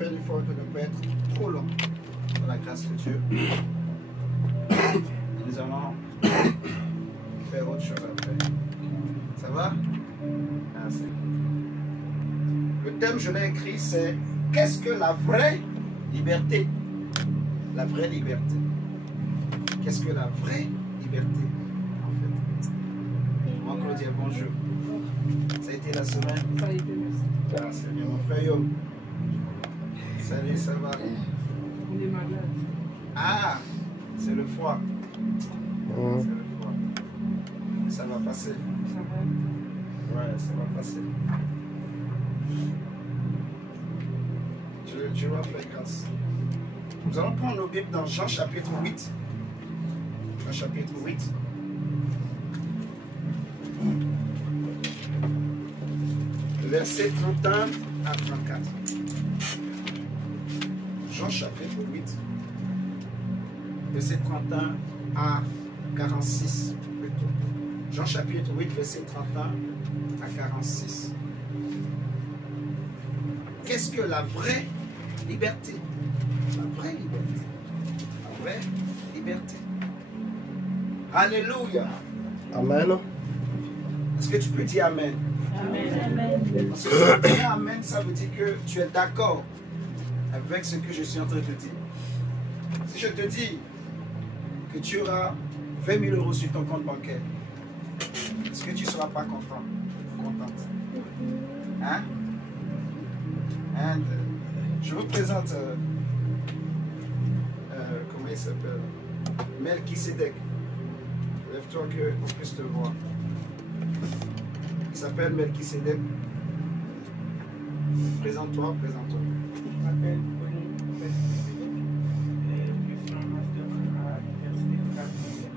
faire l'effort de ne pas être trop long dans la grâce de Dieu. Nous allons faire autre chose après. Ça va? Merci. Le thème, je l'ai écrit, c'est qu'est-ce que la vraie liberté? La vraie liberté. Qu'est-ce que la vraie liberté, en fait? Moi, Claudia, bonjour. Ça a été la semaine? Ça a été, merci. Ah, c'est bien, mon frère Yom. Salut, ça va? On est malade. Ah, c'est le foie. C'est le foie. Ça va passer. Ça va. Ouais, ça va passer. Dieu va faire grâce. Nous allons prendre nos Bibles dans Jean chapitre 8. Jean chapitre 8. Versets 31 à 34. Jean chapitre 8. Verset 31 à 46. Plutôt. Jean chapitre 8, verset 31 à 46. Qu'est-ce que la vraie liberté? La vraie liberté. La vraie liberté. Alléluia. Amen. Est-ce que tu peux dire Amen? Amen. Parce que si tu dis Amen, ça veut dire que tu es d'accord avec ce que je suis en train de te dire. Si je te dis que tu auras 20 000 euros sur ton compte bancaire, est-ce que tu ne seras pas content? Contente? Hein? And, je vous présente, comment il s'appelle? Melchisedec. Lève-toi qu'on puisse te voir. Il s'appelle Melchisedec. Présente-toi, présente-toi. Je m'appelle Bonnie. Je suis en master à l'université de Cameroun.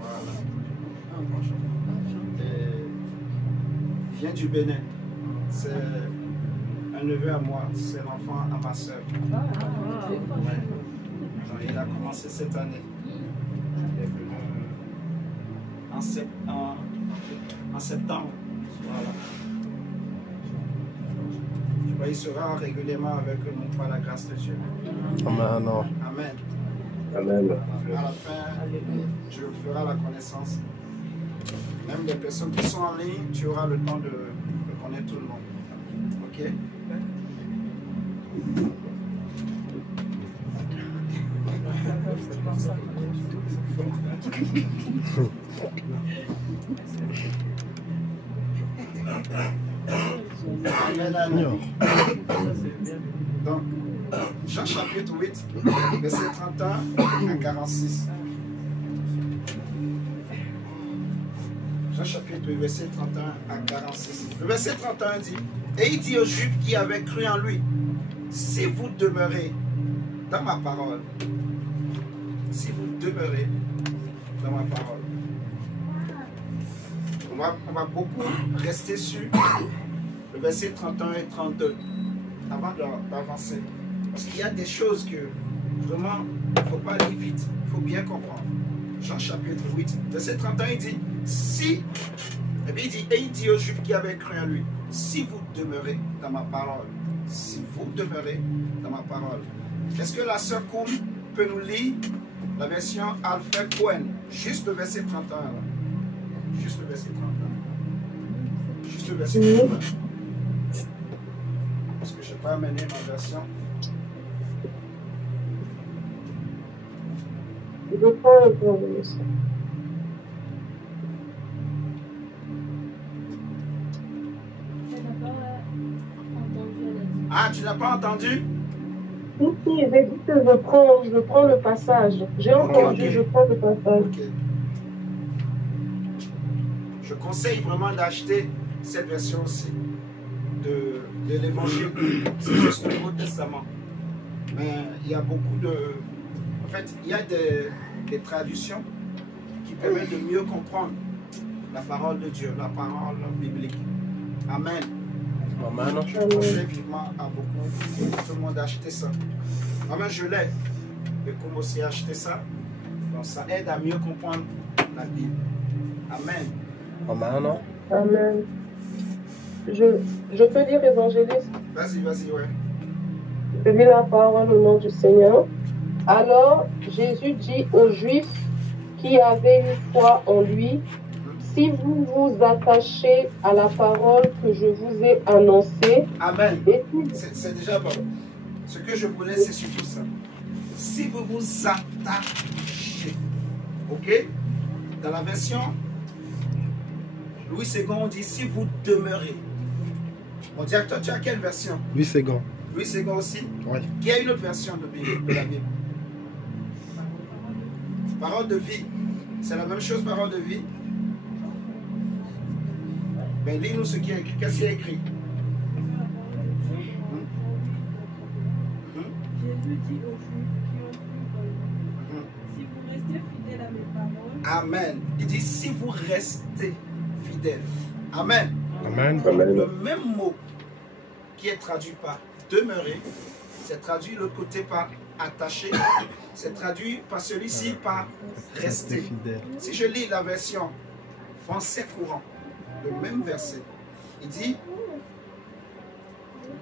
Voilà. Et il vient du Bénin. C'est un neveu à moi, c'est l'enfant à ma soeur. Ouais. Donc, il a commencé cette année. Il est venu en septembre. Voilà. Je vois, il sera régulièrement avec nous par la grâce de Dieu. Amen. Amen. Amen. À la fin, Dieu fera la connaissance. Même les personnes qui sont en ligne, tu auras le temps de connaître tout le monde. Ok? Amen, amen. Donc, Jean chapitre 8, verset 31 à 46. Jean chapitre 8, verset 31 à 46. Le verset 31 dit, et il dit aux Juifs qui avaient cru en lui, si vous demeurez dans ma parole, si vous demeurez dans ma parole. On va beaucoup rester sur le verset 31 et 32 avant d'avancer. Parce qu'il y a des choses que vraiment, il ne faut pas aller vite, il faut bien comprendre. Jean chapitre 8, verset 31, il dit, si, et bien il dit aux Juifs qui avaient cru en lui, si vous demeurez dans ma parole, si vous demeurez dans ma parole. Est-ce que la sœur Koum peut nous lire la version Alfred Cohen, juste le verset 31 là. Juste le verset 31. Juste le verset 31. Parce que je n'ai pas amené ma version. Je prends le temps de laisser. Ah, tu n'as pas entendu? Si, j'ai dit que je prends le passage. J'ai entendu, ok. je prends le passage. Ok. Je conseille vraiment d'acheter cette version aussi de l'évangile. C'est juste le Nouveau Testament. Mais il y a beaucoup de... En fait, il y a des traductions qui permettent de mieux comprendre la parole de Dieu, la parole biblique. Amen. Amen. Je conseille vivement à beaucoup, tout le monde d'acheter ça. Moi-même, je l'ai. Et comme aussi acheter ça, donc ça aide à mieux comprendre la Bible. Amen. Amen. Amen. Je peux dire évangéliste. Vas-y, ouais. Je lis la parole au nom du Seigneur. Alors Jésus dit aux Juifs qui avaient eu foi en lui, si vous vous attachez à la parole que je vous ai annoncée, Amen. et C'est déjà bon. Ce que je voulais, c'est surtout ça. Si vous vous attachez, ok? Dans la version Louis II, on dit si vous demeurez. Mon directeur, tu as quelle version? Louis II. Louis II aussi? Oui. Qui a une autre version de la Bible? Parole de vie. C'est la même chose, parole de vie. Mais lis-nous ce qui est écrit. Qu'est-ce qui est écrit? Jésus dit aux Juifs qui ont cru en lui, si vous restez fidèles à mes paroles, Amen. Il dit si vous restez fidèles. Amen. Amen. Le même mot qui est traduit par demeurer, c'est traduit de l'autre côté par attaché, c'est traduit par celui-ci par rester. Fidèle. Si je lis la version français courant, le même verset, il dit,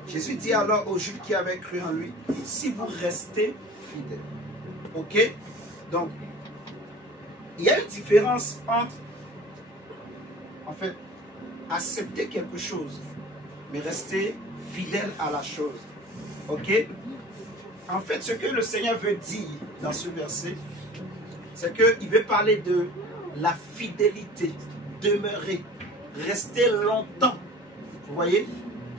Jésus dit alors aux Juifs qui avaient cru en lui, si vous restez fidèles. Ok? Donc, il y a une différence entre, en fait, accepter quelque chose, mais rester fidèle à la chose. Ok? En fait, ce que le Seigneur veut dire dans ce verset, c'est qu'il veut parler de la fidélité, demeurer, rester longtemps. Vous voyez?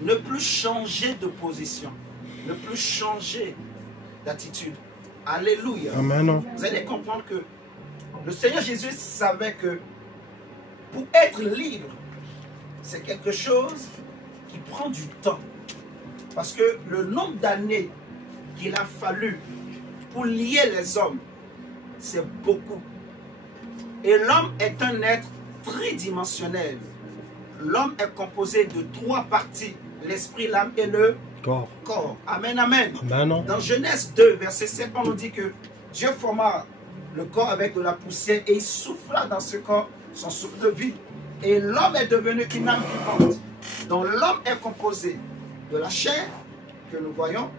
Ne plus changer de position, ne plus changer d'attitude. Alléluia. Amen. Vous allez comprendre que le Seigneur Jésus savait que pour être libre, c'est quelque chose qui prend du temps. Parce que le nombre d'années qu'il a fallu pour lier les hommes, c'est beaucoup. Et l'homme est un être tridimensionnel. L'homme est composé de 3 parties, l'esprit, l'âme et le corps. Amen, amen. Amen. Dans Genèse 2, verset 7, on nous dit que Dieu forma le corps avec de la poussière et il souffla dans ce corps son souffle de vie. Et l'homme est devenu une âme vivante. Donc l'homme est composé de la chair que nous voyons,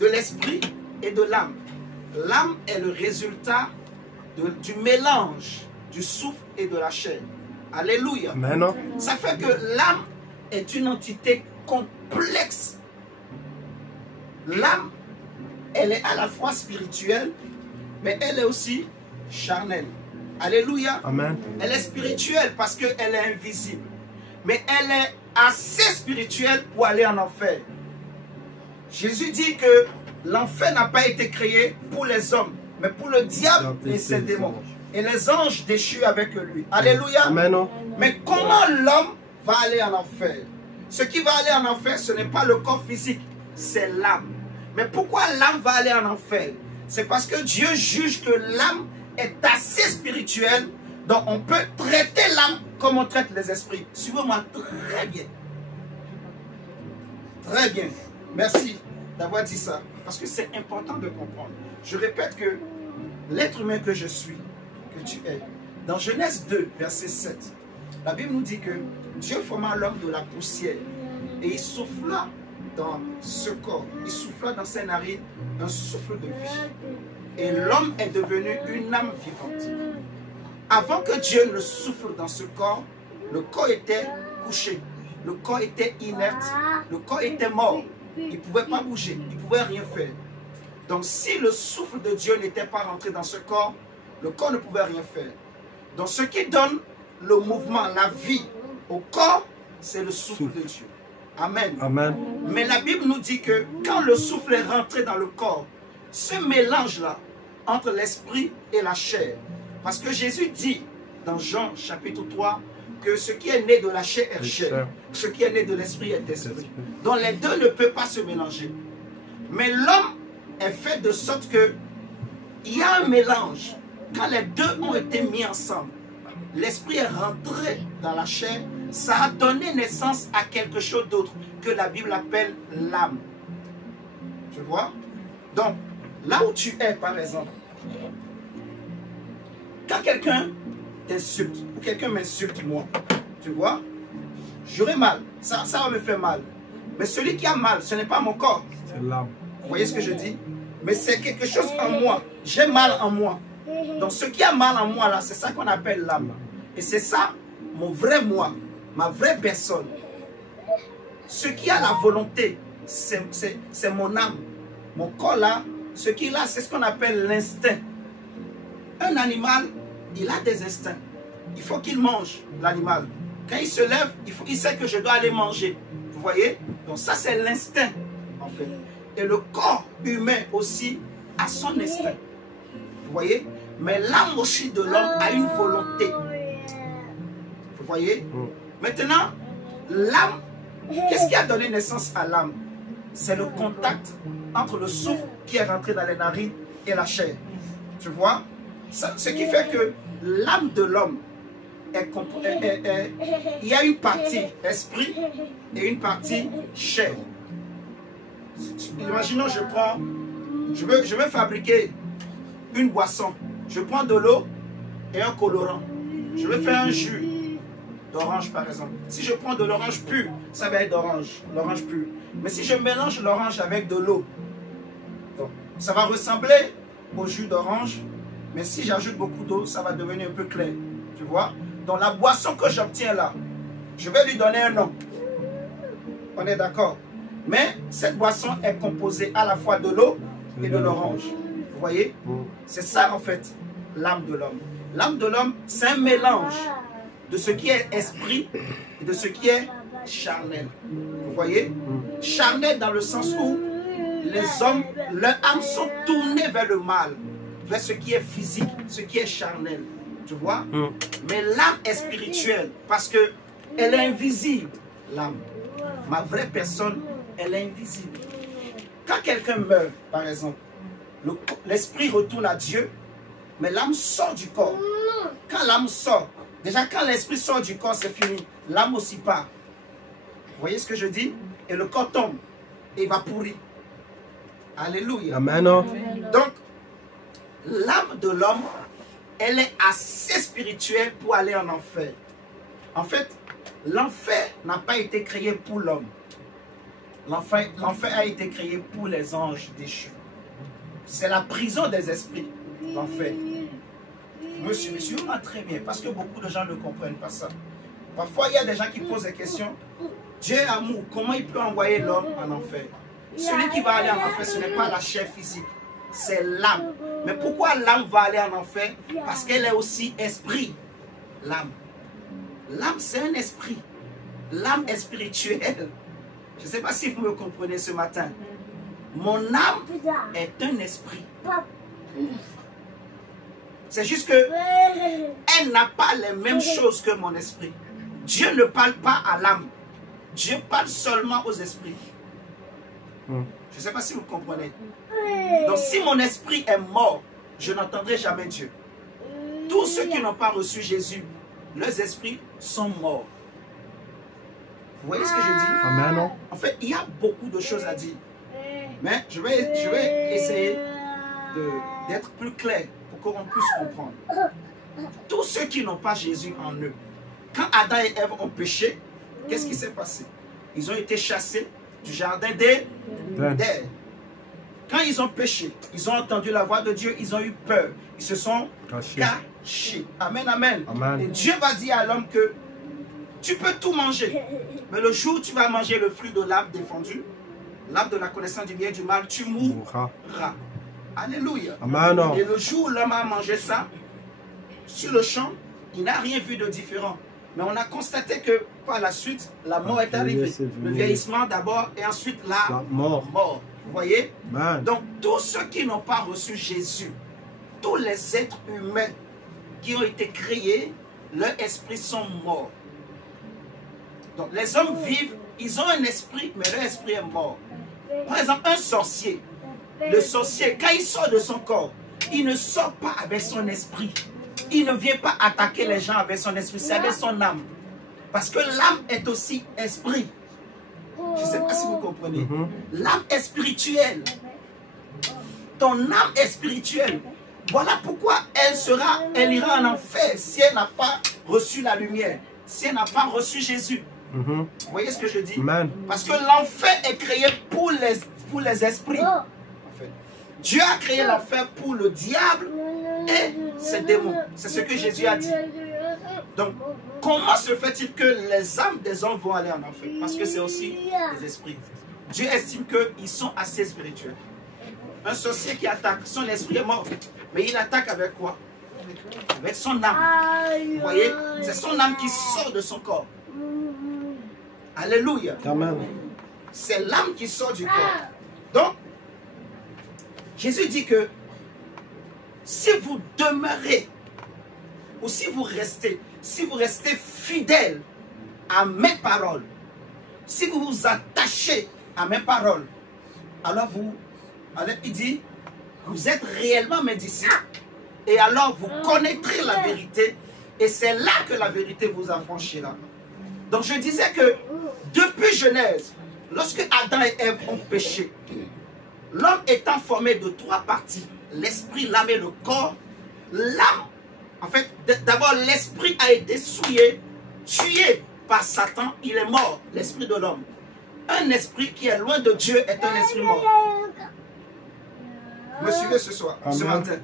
de l'esprit et de l'âme. L'âme est le résultat du mélange du souffle et de la chair. Alléluia. Amen. Ça fait que l'âme est une entité complexe. L'âme, elle est à la fois spirituelle, mais elle est aussi charnelle. Alléluia. Amen. Elle est spirituelle parce qu'elle est invisible. Mais elle est assez spirituelle pour aller en enfer. Jésus dit que l'enfer n'a pas été créé pour les hommes, mais pour le diable et ses démons. Et les anges déchus avec lui. Alléluia. Amen. Mais comment l'homme va aller en enfer? Ce qui va aller en enfer, ce n'est pas le corps physique, c'est l'âme. Mais pourquoi l'âme va aller en enfer? C'est parce que Dieu juge que l'âme est assez spirituelle, donc on peut traiter l'âme comme on traite les esprits. Suivez-moi très bien. Très bien. Merci d'avoir dit ça, parce que c'est important de comprendre. Je répète que l'être humain que je suis, que tu es, dans Genèse 2, verset 7, la Bible nous dit que Dieu forma l'homme de la poussière et il souffla dans ce corps, il souffla dans ses narines un souffle de vie. Et l'homme est devenu une âme vivante. Avant que Dieu ne souffle dans ce corps, le corps était couché, le corps était inerte, le corps était mort. Il ne pouvait pas bouger, il ne pouvait rien faire. Donc si le souffle de Dieu n'était pas rentré dans ce corps, le corps ne pouvait rien faire. Donc ce qui donne le mouvement, la vie au corps, c'est le souffle de Dieu. Amen. Amen. Mais la Bible nous dit que quand le souffle est rentré dans le corps, ce mélange-là entre l'esprit et la chair. Parce que Jésus dit dans Jean chapitre 3 que ce qui est né de la chair est chair, ce qui est né de l'esprit est esprit. Donc les deux ne peuvent pas se mélanger. Mais l'homme est fait de sorte que il y a un mélange. Quand les deux ont été mis ensemble, l'esprit est rentré dans la chair, ça a donné naissance à quelque chose d'autre que la Bible appelle l'âme. Tu vois? Donc, là où tu es, par exemple, quand quelqu'un t'insulte, ou quelqu'un m'insulte moi, tu vois, j'aurai mal, ça va me faire mal. Mais celui qui a mal, ce n'est pas mon corps. C'est l'âme. Vous voyez ce que je dis? Mais c'est quelque chose en moi. J'ai mal en moi. Donc ce qui a mal en moi là, c'est ça qu'on appelle l'âme. Et c'est ça, mon vrai moi, ma vraie personne. Ce qui a la volonté, c'est mon âme. Mon corps là, ce qu'il a, c'est ce qu'on appelle l'instinct. Un animal, il a des instincts. Il faut qu'il mange, l'animal. Quand il se lève, il sait que je dois aller manger. Vous voyez? Donc ça, c'est l'instinct, en fait. Et le corps humain aussi a son instinct. Vous voyez? Mais l'âme aussi de l'homme a une volonté. Vous voyez? Maintenant, l'âme, qu'est-ce qui a donné naissance à l'âme? C'est le contact entre le souffle qui est rentré dans les narines et la chair. Tu vois? Ce qui fait que l'âme de l'homme, il y a une partie esprit et une partie chair. Imaginons, je veux fabriquer une boisson. Je prends de l'eau et un colorant. Je veux faire un jus d'orange par exemple. Si je prends de l'orange pur, ça va être l'orange pur. Mais si je mélange l'orange avec de l'eau, ça va ressembler au jus d'orange. Mais si j'ajoute beaucoup d'eau, ça va devenir un peu clair. Tu vois? Donc la boisson que j'obtiens là, je vais lui donner un nom. On est d'accord? Mais cette boisson est composée à la fois de l'eau et de l'orange. Vous voyez? C'est ça en fait, l'âme de l'homme. L'âme de l'homme, c'est un mélange de ce qui est esprit et de ce qui est charnel. Vous voyez? Charnel dans le sens où les hommes, leurs âmes sont tournées vers le mal, vers ce qui est physique, ce qui est charnel. Tu vois? Mais l'âme est spirituelle parce que elle est invisible, l'âme. Ma vraie personne, elle est invisible. Quand quelqu'un meurt, par exemple, l'esprit retourne à Dieu, mais l'âme sort du corps. Quand l'âme sort, déjà quand l'esprit sort du corps, c'est fini. L'âme aussi part. Vous voyez ce que je dis? Et le corps tombe et il va pourrir. Alléluia. Amen. Donc, l'âme de l'homme, elle est assez spirituelle pour aller en enfer. En fait, l'enfer n'a pas été créé pour l'homme. L'enfer a été créé pour les anges déchus. C'est la prison des esprits, l'enfer. Monsieur, très bien, parce que beaucoup de gens ne comprennent pas ça. Parfois, il y a des gens qui posent des questions. Dieu est amour, comment il peut envoyer l'homme en enfer? Celui qui va aller en enfer, ce n'est pas la chair physique, c'est l'âme. Mais pourquoi l'âme va aller en enfer? Parce qu'elle est aussi esprit, l'âme. L'âme, c'est un esprit. L'âme est spirituelle. Je ne sais pas si vous me comprenez ce matin. Mon âme est un esprit. C'est juste que elle n'a pas les mêmes choses que mon esprit. Dieu ne parle pas à l'âme. Dieu parle seulement aux esprits. Je ne sais pas si vous comprenez. Donc si mon esprit est mort, je n'entendrai jamais Dieu. Tous ceux qui n'ont pas reçu Jésus, leurs esprits sont morts. Vous voyez ce que je dis? Amen. En fait, il y a beaucoup de choses à dire. Mais je vais essayer d'être plus clair pour qu'on puisse comprendre. Tous ceux qui n'ont pas Jésus en eux, quand Adam et Ève ont péché, qu'est-ce qui s'est passé? Ils ont été chassés du jardin d'Èden. Quand ils ont péché, ils ont entendu la voix de Dieu, ils ont eu peur. Ils se sont cachés. Amen, amen. Et Dieu va dire à l'homme que tu peux tout manger. Mais le jour où tu vas manger le fruit de l'arbre défendu, l'arbre de la connaissance du bien et du mal, tu mourras. Alléluia. Amen. Et le jour où l'homme a mangé ça, sur le champ, il n'a rien vu de différent. Mais on a constaté que par la suite, la mort est arrivée. Le vieillissement d'abord et ensuite la mort. Vous voyez? Donc tous ceux qui n'ont pas reçu Jésus, tous les êtres humains qui ont été créés, leurs esprits sont morts. Donc les hommes vivent, ils ont un esprit, mais leur esprit est mort. Par exemple, un sorcier, le sorcier, quand il sort de son corps, il ne sort pas avec son esprit. Il ne vient pas attaquer les gens avec son esprit, c'est avec son âme. Parce que l'âme est aussi esprit. Je ne sais pas si vous comprenez. L'âme est spirituelle. Ton âme est spirituelle. Voilà pourquoi elle ira en enfer si elle n'a pas reçu la lumière, si elle n'a pas reçu Jésus. Vous voyez ce que je dis? Parce que l'enfer est créé pour pour les esprits. En fait. Dieu a créé l'enfer pour le diable et ses démons. C'est ce que Jésus a dit. Donc, comment se fait-il que les âmes des hommes vont aller en enfer? Parce que c'est aussi des esprits. Dieu estime qu'ils sont assez spirituels. Un sorcier qui attaque, son esprit est mort. Mais il attaque avec quoi? Avec son âme. Vous voyez? C'est son âme qui sort de son corps. Alléluia. Amen. C'est l'âme qui sort du corps. Donc, Jésus dit que si vous demeurez ou si vous restez fidèle à mes paroles, si vous vous attachez à mes paroles, alors il dit, vous êtes réellement mes disciples et alors vous connaîtrez la vérité et c'est là que la vérité vous affranchira. Donc je disais que depuis Genèse, lorsque Adam et Ève ont péché, l'homme étant formé de 3 parties, l'esprit, l'âme et le corps, l'âme, en fait, d'abord l'esprit a été souillé, tué par Satan, il est mort, l'esprit de l'homme. Un esprit qui est loin de Dieu est un esprit mort. Vous me suivez ce soir, ce matin.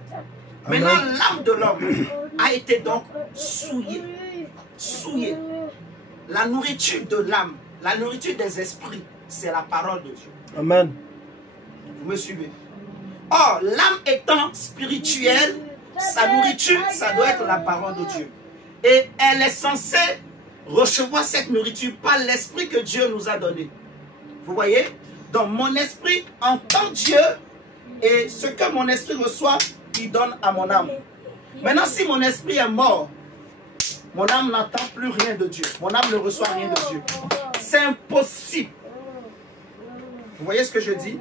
Maintenant, l'âme de l'homme a été donc souillée. Souillée. La nourriture de l'âme, la nourriture des esprits, c'est la parole de Dieu. Amen. Vous me suivez? Or, l'âme étant spirituelle, sa nourriture, ça doit être la parole de Dieu. Et elle est censée recevoir cette nourriture par l'esprit que Dieu nous a donné. Vous voyez? Donc, mon esprit entend Dieu et ce que mon esprit reçoit, il donne à mon âme. Maintenant, si mon esprit est mort, mon âme n'entend plus rien de Dieu. Mon âme ne reçoit rien de Dieu. C'est impossible. Vous voyez ce que je dis?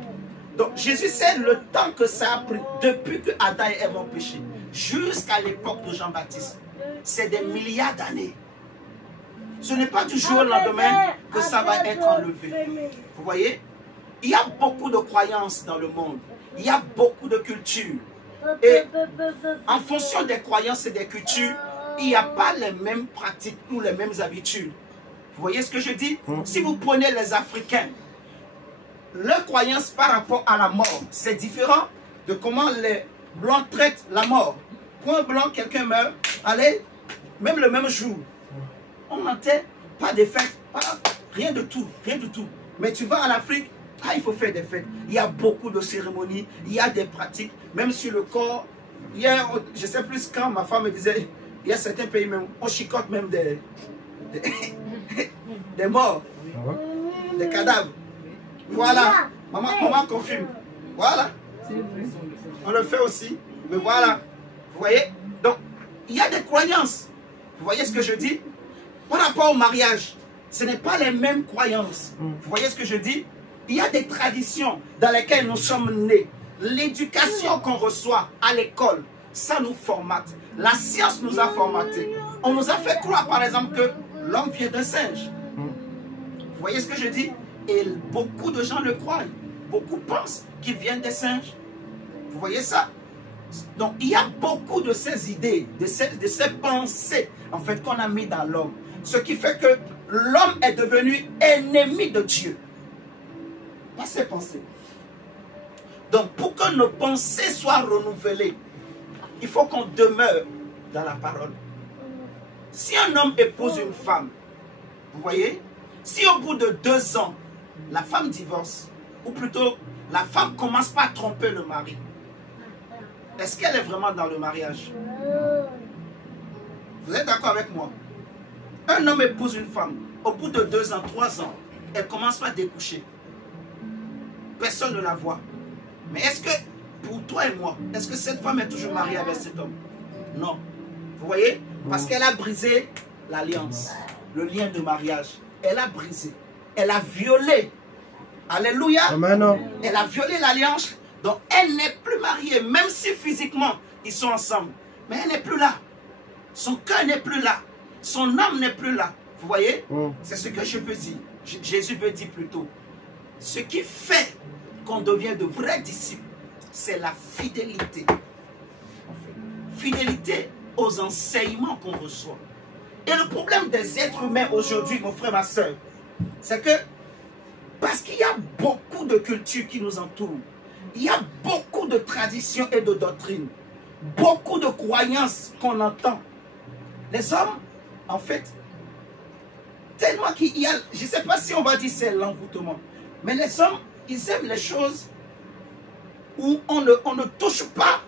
Donc, Jésus sait le temps que ça a pris depuis que Adam et Ève ont péché jusqu'à l'époque de Jean-Baptiste. C'est des milliards d'années. Ce n'est pas du jour au lendemain que ça va être enlevé. Vous voyez? Il y a beaucoup de croyances dans le monde. Il y a beaucoup de cultures. Et en fonction des croyances et des cultures, il n'y a pas les mêmes pratiques ou les mêmes habitudes. Vous voyez ce que je dis? Si vous prenez les Africains, leur croyance par rapport à la mort, c'est différent de comment les Blancs traitent la mort. Point blanc, quelqu'un meurt, allez, même le même jour. On n'entend pas de fêtes, rien de tout, rien du tout. Mais tu vas en Afrique, il faut faire des fêtes. Il y a beaucoup de cérémonies, il y a des pratiques, même sur le corps. Hier, je sais plus quand ma femme me disait, il y a certains pays même, on chicote même des morts, des cadavres. Voilà, maman confirme. Voilà, on le fait aussi, mais voilà. Vous voyez? Donc, il y a des croyances. Vous voyez ce que je dis? Par rapport au mariage, ce n'est pas les mêmes croyances. Vous voyez ce que je dis? Il y a des traditions dans lesquelles nous sommes nés. L'éducation qu'on reçoit à l'école, ça nous formate. La science nous a formatés. On nous a fait croire, par exemple, que l'homme vient d'un singe. Vous voyez ce que je dis? Et beaucoup de gens le croient. Beaucoup pensent qu'ils viennent des singes. Vous voyez ça? Donc, il y a beaucoup de ces idées, de ces pensées, en fait, qu'on a mis dans l'homme. Ce qui fait que l'homme est devenu ennemi de Dieu. Pas ses pensées. Donc, pour que nos pensées soient renouvelées, il faut qu'on demeure dans la parole. Si un homme épouse une femme, vous voyez, si au bout de 2 ans, la femme divorce, ou plutôt, la femme commence pas à tromper le mari, est-ce qu'elle est vraiment dans le mariage? Vous êtes d'accord avec moi? Un homme épouse une femme, au bout de 2 ans, 3 ans, elle commence pas à découcher. Personne ne la voit. Mais est-ce que, pour toi et moi, est-ce que cette femme est toujours mariée avec cet homme? Non. Vous voyez? Parce qu'elle a brisé l'alliance, le lien de mariage. Elle a brisé. Elle a violé. Alléluia. Amen. Elle a violé l'alliance. Donc, elle n'est plus mariée, même si physiquement, ils sont ensemble. Mais elle n'est plus là. Son cœur n'est plus là. Son âme n'est plus là. Vous voyez? C'est ce que je veux dire. Jésus veut dire plutôt. Ce qui fait qu'on devient de vrais disciples, c'est la fidélité. Fidélité aux enseignements qu'on reçoit. Et le problème des êtres humains aujourd'hui, mon frère, ma soeur, c'est que Parce qu'il y a beaucoup de cultures qui nous entourent. Il y a beaucoup de traditions et de doctrines. Beaucoup de croyances qu'on entend. Les hommes, en fait, tellement qu'il y a, je ne sais pas si on va dire c'est l'envoûtement, mais les hommes, ils aiment les choses où on ne touche pas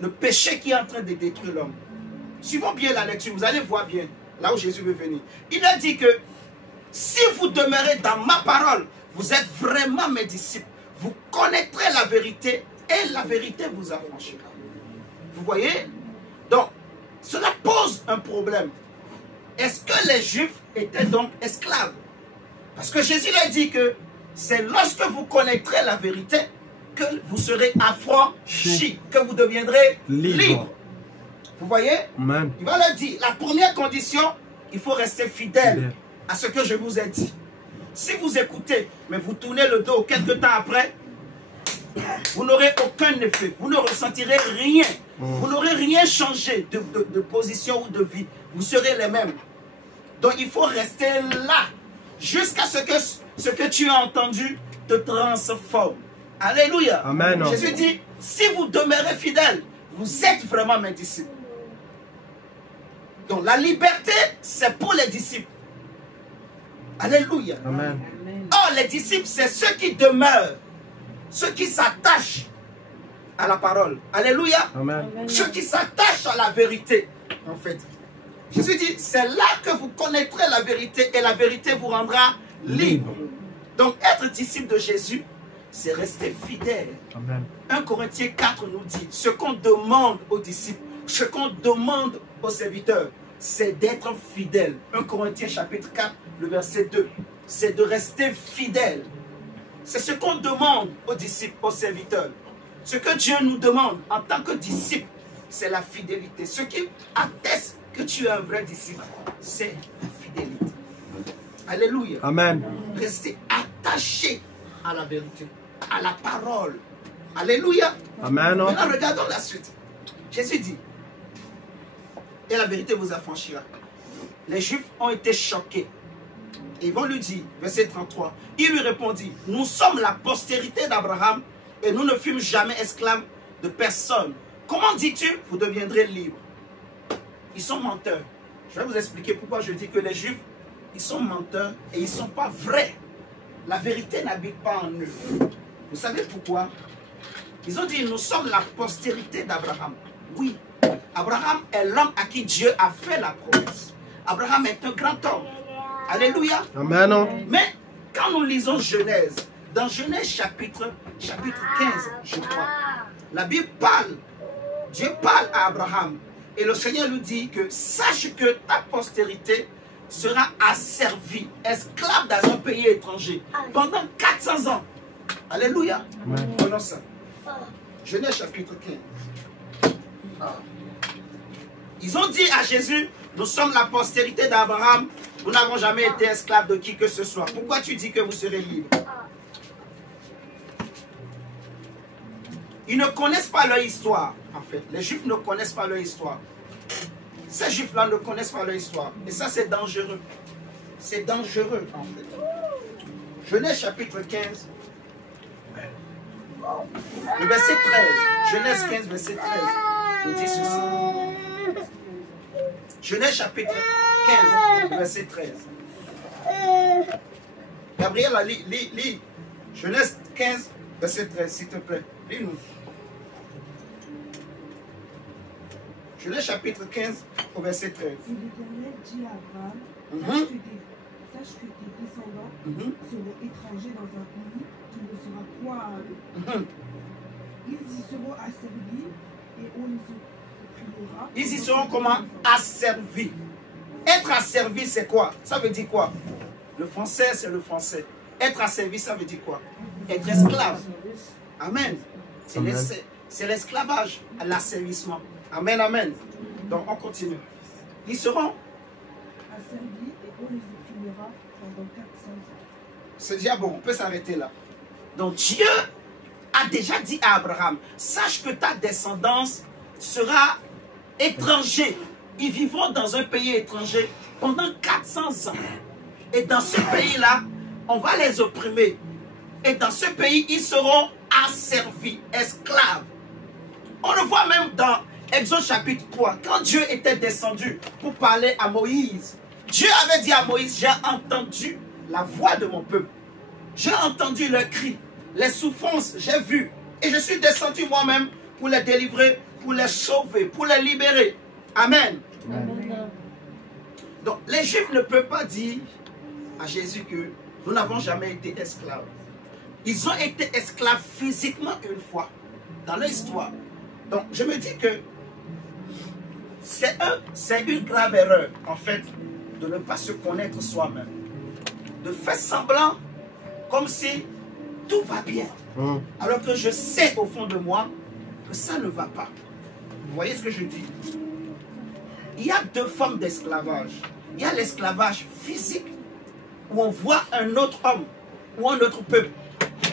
le péché qui est en train de détruire l'homme. Suivons bien la lecture, vous allez voir bien, là où Jésus veut venir. Il a dit que si vous demeurez dans ma parole, vous êtes vraiment mes disciples. Vous connaîtrez la vérité et la vérité vous affranchira. Vous voyez? Donc, cela pose un problème. Est-ce que les Juifs étaient donc esclaves? Parce que Jésus a dit que c'est lorsque vous connaîtrez la vérité que vous serez affranchis, que vous deviendrez libres. Vous voyez? Amen. Il va leur dire, la première condition, il faut rester fidèle à ce que je vous ai dit. Si vous écoutez, mais vous tournez le dos quelques temps après, vous n'aurez aucun effet. Vous ne ressentirez rien. Vous n'aurez rien changé de position ou de vie. Vous serez les mêmes. Donc il faut rester là jusqu'à ce que tu as entendu te transforme. Alléluia. Amen. Jésus dit, si vous demeurez fidèles, vous êtes vraiment mes disciples. Donc la liberté, c'est pour les disciples. Alléluia. Amen. Or, les disciples, c'est ceux qui demeurent, ceux qui s'attachent à la parole. Alléluia. Amen. Ceux qui s'attachent à la vérité, en fait. Jésus dit, c'est là que vous connaîtrez la vérité et la vérité vous rendra libre. Donc, être disciple de Jésus, c'est rester fidèle. Amen. 1 Corinthiens 4 nous dit, ce qu'on demande aux disciples, ce qu'on demande aux serviteurs, c'est d'être fidèle. 1 Corinthiens chapitre 4, le verset 2. C'est de rester fidèle. C'est ce qu'on demande aux disciples, aux serviteurs. Ce que Dieu nous demande en tant que disciple, c'est la fidélité. Ce qui atteste que tu es un vrai disciple, c'est la fidélité. Alléluia. Amen. Rester attaché à la vérité, à la parole. Alléluia. Amen. Maintenant, regardons la suite. Jésus dit, et la vérité vous affranchira. Les Juifs ont été choqués. Et ils vont lui dire, verset 33, il lui répondit, nous sommes la postérité d'Abraham et nous ne fûmes jamais esclaves de personne. Comment dis-tu, vous deviendrez libres? Ils sont menteurs. Je vais vous expliquer pourquoi je dis que les Juifs, ils sont menteurs et ils ne sont pas vrais. La vérité n'habite pas en eux. Vous savez pourquoi? Ils ont dit, nous sommes la postérité d'Abraham. Oui, Abraham est l'homme à qui Dieu a fait la promesse. Abraham est un grand homme. Alléluia. Amen. Mais quand nous lisons Genèse, dans Genèse chapitre 15, je crois, la Bible parle, Dieu parle à Abraham. Et le Seigneur lui dit que sache que ta postérité sera asservie, esclave dans un pays étranger, pendant 400 ans. Alléluia. Prenons ça. Genèse chapitre 15. Ils ont dit à Jésus, nous sommes la postérité d'Abraham, nous n'avons jamais été esclaves de qui que ce soit. Pourquoi tu dis que vous serez libres? Ils ne connaissent pas leur histoire, en fait. Les Juifs ne connaissent pas leur histoire. Ces Juifs-là ne connaissent pas leur histoire. Et ça, c'est dangereux. C'est dangereux, en fait. Genèse chapitre 15. Le verset 13. Genèse 15, verset 13. Nous dit ceci. Genèse chapitre 15, verset 13. Gabriel, lis. Genèse 15, verset 13, s'il te plaît. Lis-nous. Genèse chapitre 15, au verset 13. Et l'Éternel dit à Abraham, sache que tes descendants seront étrangers dans un pays qui ne sera point à eux. Ils y seront asservis et on les opprimera. Ils y seront comment? Asservis. Être asservi, c'est quoi? Ça veut dire quoi? Le français, c'est le français. Être asservi, ça veut dire quoi? Être esclave. Amen. C'est l'esclavage, l'asservissement. Amen, amen. Donc, on continue. Ils seront asservis et on les opprimera pendant 400 ans. C'est déjà bon, on peut s'arrêter là. Donc, Dieu a déjà dit à Abraham, sache que ta descendance sera étrangère. Ils vivront dans un pays étranger pendant 400 ans. Et dans ce pays-là, on va les opprimer. Et dans ce pays, ils seront asservis, esclaves. On le voit même dans Exode chapitre 3, quand Dieu était descendu pour parler à Moïse. Dieu avait dit à Moïse, j'ai entendu la voix de mon peuple. J'ai entendu leurs cris, les souffrances, j'ai vu. Et je suis descendu moi-même pour les délivrer, pour les sauver, pour les libérer. Amen. Amen. Donc, les Juifs ne peuvent pas dire à Jésus que nous n'avons jamais été esclaves. Ils ont été esclaves physiquement une fois dans leur histoire. Donc, je me dis que c'est une grave erreur, en fait, de ne pas se connaître soi-même. De faire semblant comme si tout va bien. Alors que je sais au fond de moi que ça ne va pas. Vous voyez ce que je dis? Il y a deux formes d'esclavage. Il y a l'esclavage physique, où on voit un autre homme ou un autre peuple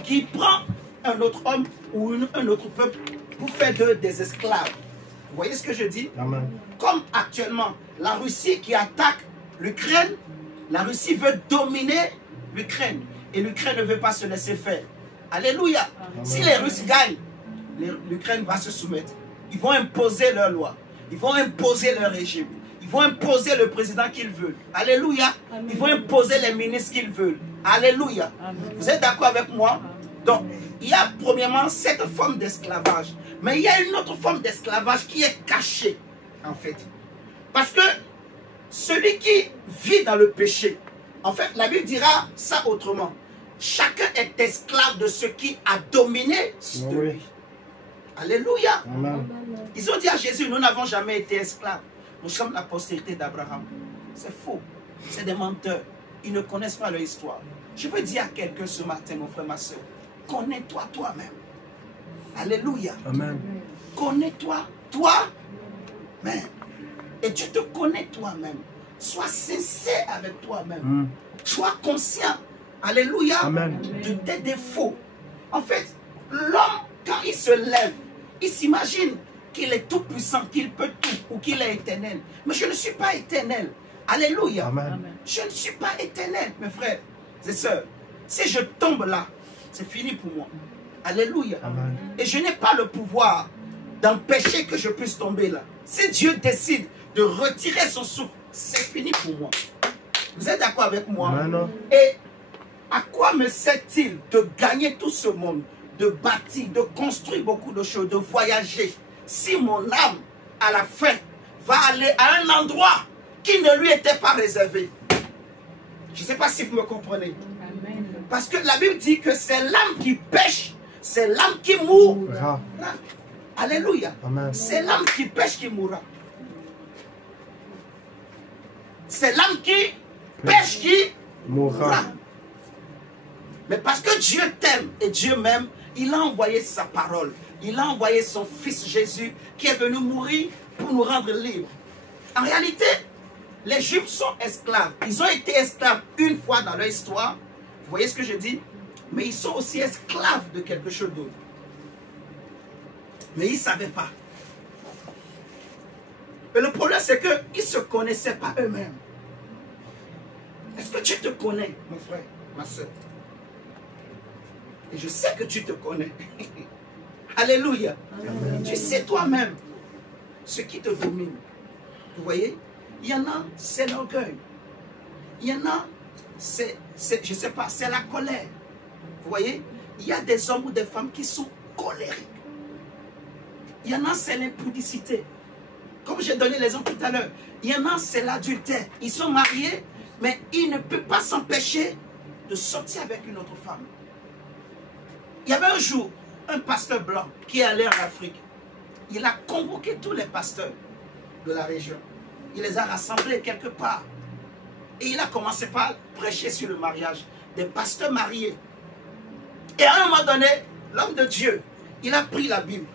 qui prend un autre homme ou un autre peuple pour faire d'eux des esclaves. Vous voyez ce que je dis? Amen. Comme actuellement, la Russie qui attaque l'Ukraine, la Russie veut dominer l'Ukraine. Et l'Ukraine ne veut pas se laisser faire. Alléluia. Amen. Si les Russes gagnent, l'Ukraine va se soumettre. Ils vont imposer leur loi. Ils vont imposer leur régime. Ils vont imposer le président qu'ils veulent. Alléluia. Amen. Ils vont imposer les ministres qu'ils veulent. Alléluia. Amen. Vous êtes d'accord avec moi? Donc, il y a premièrement cette forme d'esclavage. Mais il y a une autre forme d'esclavage qui est cachée, en fait. Parce que celui qui vit dans le péché, en fait, la Bible dira ça autrement. Chacun est esclave de ce qui a dominé de lui. Alléluia. Amen. Ils ont dit à Jésus, nous n'avons jamais été esclaves. Nous sommes la postérité d'Abraham. C'est faux. C'est des menteurs. Ils ne connaissent pas leur histoire. Je veux dire à quelqu'un ce matin, mon frère, ma soeur, connais-toi toi-même. Alléluia. Amen. Connais-toi toi-même. Et tu te connais toi-même. Sois sincère avec toi-même. Sois conscient. Alléluia. Amen. De tes défauts. En fait, l'homme, quand il se lève, il s'imagine qu'il est tout puissant, qu'il peut tout, ou qu'il est éternel. Mais je ne suis pas éternel. Alléluia. Amen. Je ne suis pas éternel, mes frères et sœurs. Si je tombe là, c'est fini pour moi. Alléluia. Amen. Et je n'ai pas le pouvoir d'empêcher que je puisse tomber là. Si Dieu décide de retirer son souffle, c'est fini pour moi. Vous êtes d'accord avec moi? Amen. Et à quoi me sert-il de gagner tout ce monde, de bâtir, de construire beaucoup de choses, de voyager, si mon âme, à la fin, va aller à un endroit qui ne lui était pas réservé? Je ne sais pas si vous me comprenez. Amen. Parce que la Bible dit que c'est l'âme qui pêche, c'est l'âme qui mourra. Alléluia. C'est l'âme qui pêche qui mourra. C'est l'âme qui pêche qui mourra. Mais parce que Dieu t'aime et Dieu m'aime, il a envoyé sa parole. Il a envoyé son fils Jésus qui est venu mourir pour nous rendre libres. En réalité, les Juifs sont esclaves. Ils ont été esclaves une fois dans leur histoire. Vous voyez ce que je dis? Mais ils sont aussi esclaves de quelque chose d'autre. Mais ils ne savaient pas. Et le problème, c'est qu'ils ne se connaissaient pas eux-mêmes. Est-ce que tu te connais, mon frère, ma soeur? Et je sais que tu te connais. Alléluia. Amen. Tu sais toi-même ce qui te domine. Vous voyez? Il y en a, c'est l'orgueil. Il y en a, c'est, je ne sais pas, c'est la colère. Vous voyez? Il y a des hommes ou des femmes qui sont colériques. Il y en a, c'est l'impudicité. Comme j'ai donné l'exemple tout à l'heure. Il y en a, c'est l'adultère. Ils sont mariés, mais ils ne peuvent pas s'empêcher de sortir avec une autre femme. Il y avait un jour, un pasteur blanc qui est allé en Afrique. Il a convoqué tous les pasteurs de la région. Il les a rassemblés quelque part. Et il a commencé par prêcher sur le mariage des pasteurs mariés. Et à un moment donné, l'homme de Dieu, il a pris la Bible.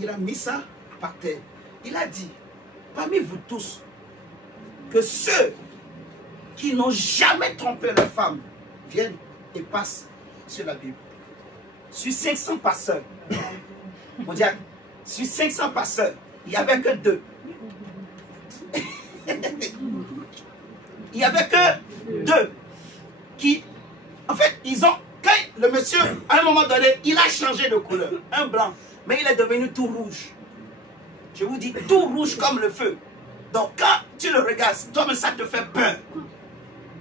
Il a mis ça par terre. Il a dit, parmi vous tous, que ceux qui n'ont jamais trompé leur femme viennent et passent sur la Bible. Sur 500 pasteurs, mon diable, sur 500 pasteurs, il n'y avait que 2. Il n'y avait que 2 qui En fait, quand le monsieur, à un moment donné, il a changé de couleur. Un blanc. Mais il est devenu tout rouge. Je vous dis, tout rouge comme le feu. Donc quand tu le regardes, toi-même ça te fait peur.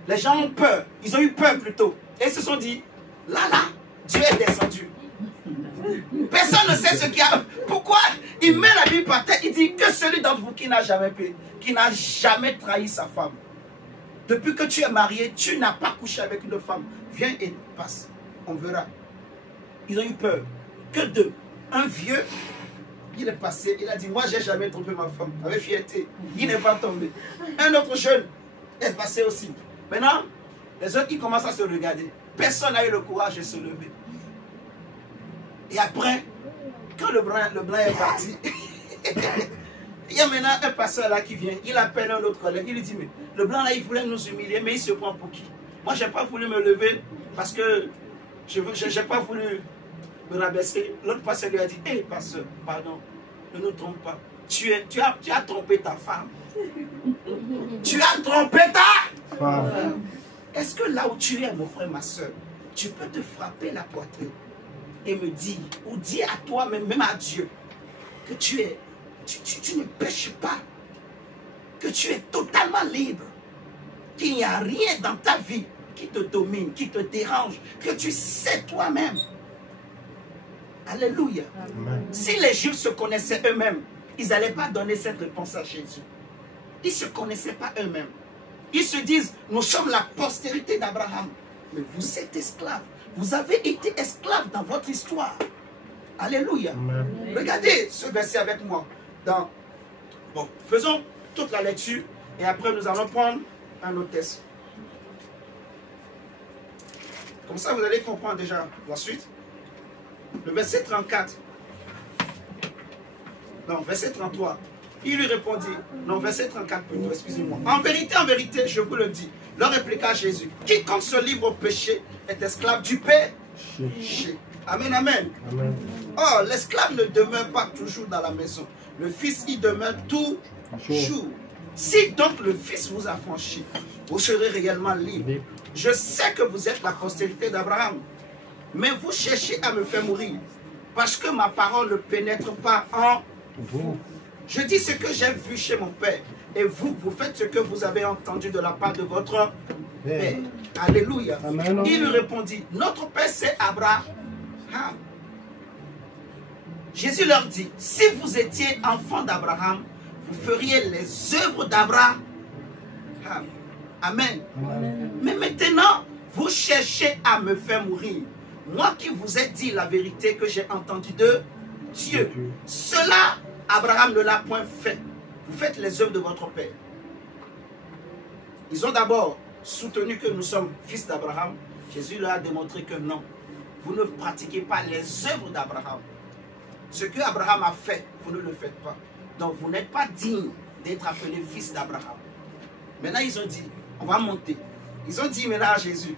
Les gens ont peur. Ils ont eu peur plutôt. Et ils se sont dit, là, Dieu est descendu. Personne ne sait ce qu'il y a. Pourquoi il met la Bible par terre? Il dit que celui d'entre vous qui n'a jamais payé, qui n'a jamais trahi sa femme. Depuis que tu es marié, tu n'as pas couché avec une femme. Viens et passe. On verra. Ils ont eu peur. Que deux. Un vieux, il est passé, il a dit, moi j'ai jamais trompé ma femme. Avec fierté. Il n'est pas tombé. Un autre jeune est passé aussi. Maintenant, les autres, ils commencent à se regarder. Personne n'a eu le courage de se lever. Et après, quand le blanc est parti, il y a maintenant un pasteur là qui vient. Il appelle un autre collègue. Il lui dit, mais le blanc là, il voulait nous humilier, mais il se prend pour qui? Moi, je n'ai pas voulu me lever parce que je n'ai pas voulu me rabaisser. L'autre pasteur lui a dit, hé, pasteur, pardon, ne nous trompe pas. Tu as trompé ta femme. Tu as trompé ta femme. Est-ce que là où tu es, mon frère, ma soeur, tu peux te frapper la poitrine et me dire, ou dire à toi-même, même à Dieu, que tu ne pêches pas, que tu es totalement libre, qu'il n'y a rien dans ta vie qui te domine, qui te dérange, que tu sais toi-même. Alléluia. Amen. Si les Juifs se connaissaient eux-mêmes, ils n'allaient pas donner cette réponse à Jésus. Ils ne se connaissaient pas eux-mêmes. Ils se disent, nous sommes la postérité d'Abraham. Mais vous êtes esclaves. Vous avez été esclaves dans votre histoire. Alléluia. Amen. Regardez ce verset avec moi. Bon, faisons toute la lecture et après nous allons prendre un autre texte. Comme ça, vous allez comprendre déjà la suite. Le verset 34. Non, verset 33. Il lui répondit, non, verset 34 plutôt, excusez-moi. En vérité, je vous le dis, leur répliqua Jésus, quiconque se livre au péché est esclave du péché. Amen, amen. Amen. Oh, l'esclave ne demeure pas toujours dans la maison. Le Fils y demeure toujours. Si donc le Fils vous a franchi, vous serez réellement libre. Je sais que vous êtes la postérité d'Abraham, mais vous cherchez à me faire mourir, parce que ma parole ne pénètre pas en vous. Je dis ce que j'ai vu chez mon Père, et vous, vous faites ce que vous avez entendu de la part de votre Père. Alléluia. Amen. Il lui répondit, notre Père c'est Abraham. Jésus leur dit, si vous étiez enfant d'Abraham, vous feriez les œuvres d'Abraham. Amen. Amen. Mais maintenant, vous cherchez à me faire mourir. Moi qui vous ai dit la vérité que j'ai entendue de Dieu. Cela, Abraham ne l'a point fait. Vous faites les œuvres de votre Père. Ils ont d'abord soutenu que nous sommes fils d'Abraham. Jésus leur a démontré que non. Vous ne pratiquez pas les œuvres d'Abraham. Ce que Abraham a fait, vous ne le faites pas. Donc vous n'êtes pas digne d'être appelé fils d'Abraham. Maintenant ils ont dit, on va monter. Ils ont dit maintenant à Jésus.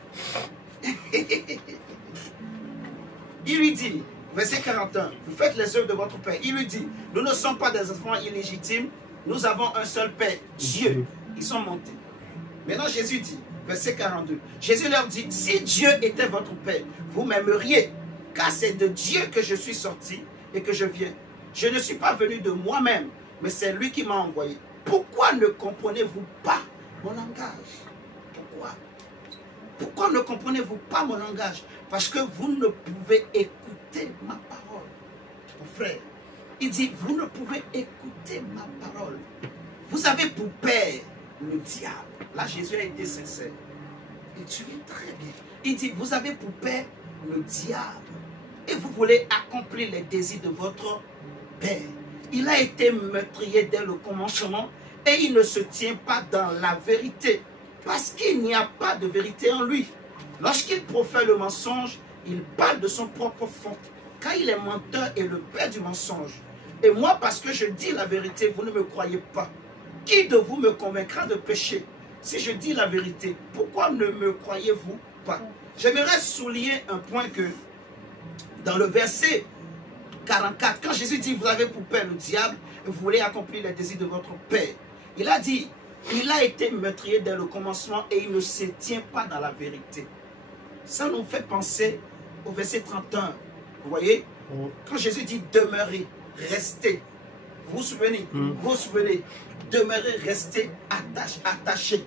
Il lui dit, verset 41, vous faites les œuvres de votre Père. Il lui dit, nous ne sommes pas des enfants illégitimes, nous avons un seul Père, Dieu. Ils sont montés. Maintenant Jésus dit, verset 42, Jésus leur dit, si Dieu était votre Père, vous m'aimeriez, car c'est de Dieu que je suis sorti et que je viens. Je ne suis pas venu de moi-même, mais c'est lui qui m'a envoyé. Pourquoi ne comprenez-vous pas mon langage? Pourquoi ne comprenez-vous pas mon langage? Parce que vous ne pouvez écouter ma parole. Mon frère, il dit, vous ne pouvez écouter ma parole. Vous avez pour père le diable. Là, Jésus a été sincère. Et tu es très bien. Il dit, vous avez pour père le diable. Et vous voulez accomplir les désirs de votre père. Il a été meurtrier dès le commencement et il ne se tient pas dans la vérité. Parce qu'il n'y a pas de vérité en lui. Lorsqu'il profère le mensonge, il parle de son propre fond. Car il est menteur et le père du mensonge. Et moi, parce que je dis la vérité, vous ne me croyez pas. Qui de vous me convaincra de pécher? Si je dis la vérité, pourquoi ne me croyez-vous pas? J'aimerais souligner un point que dans le verset 44, quand Jésus dit, vous avez pour père le diable, et vous voulez accomplir les désirs de votre père. Il a dit, il a été meurtrier dès le commencement et il ne se tient pas dans la vérité. Ça nous fait penser au verset 31. Vous voyez? Quand Jésus dit demeurer, rester. Vous vous souvenez? Vous vous souvenez? Demeurer, rester attaché.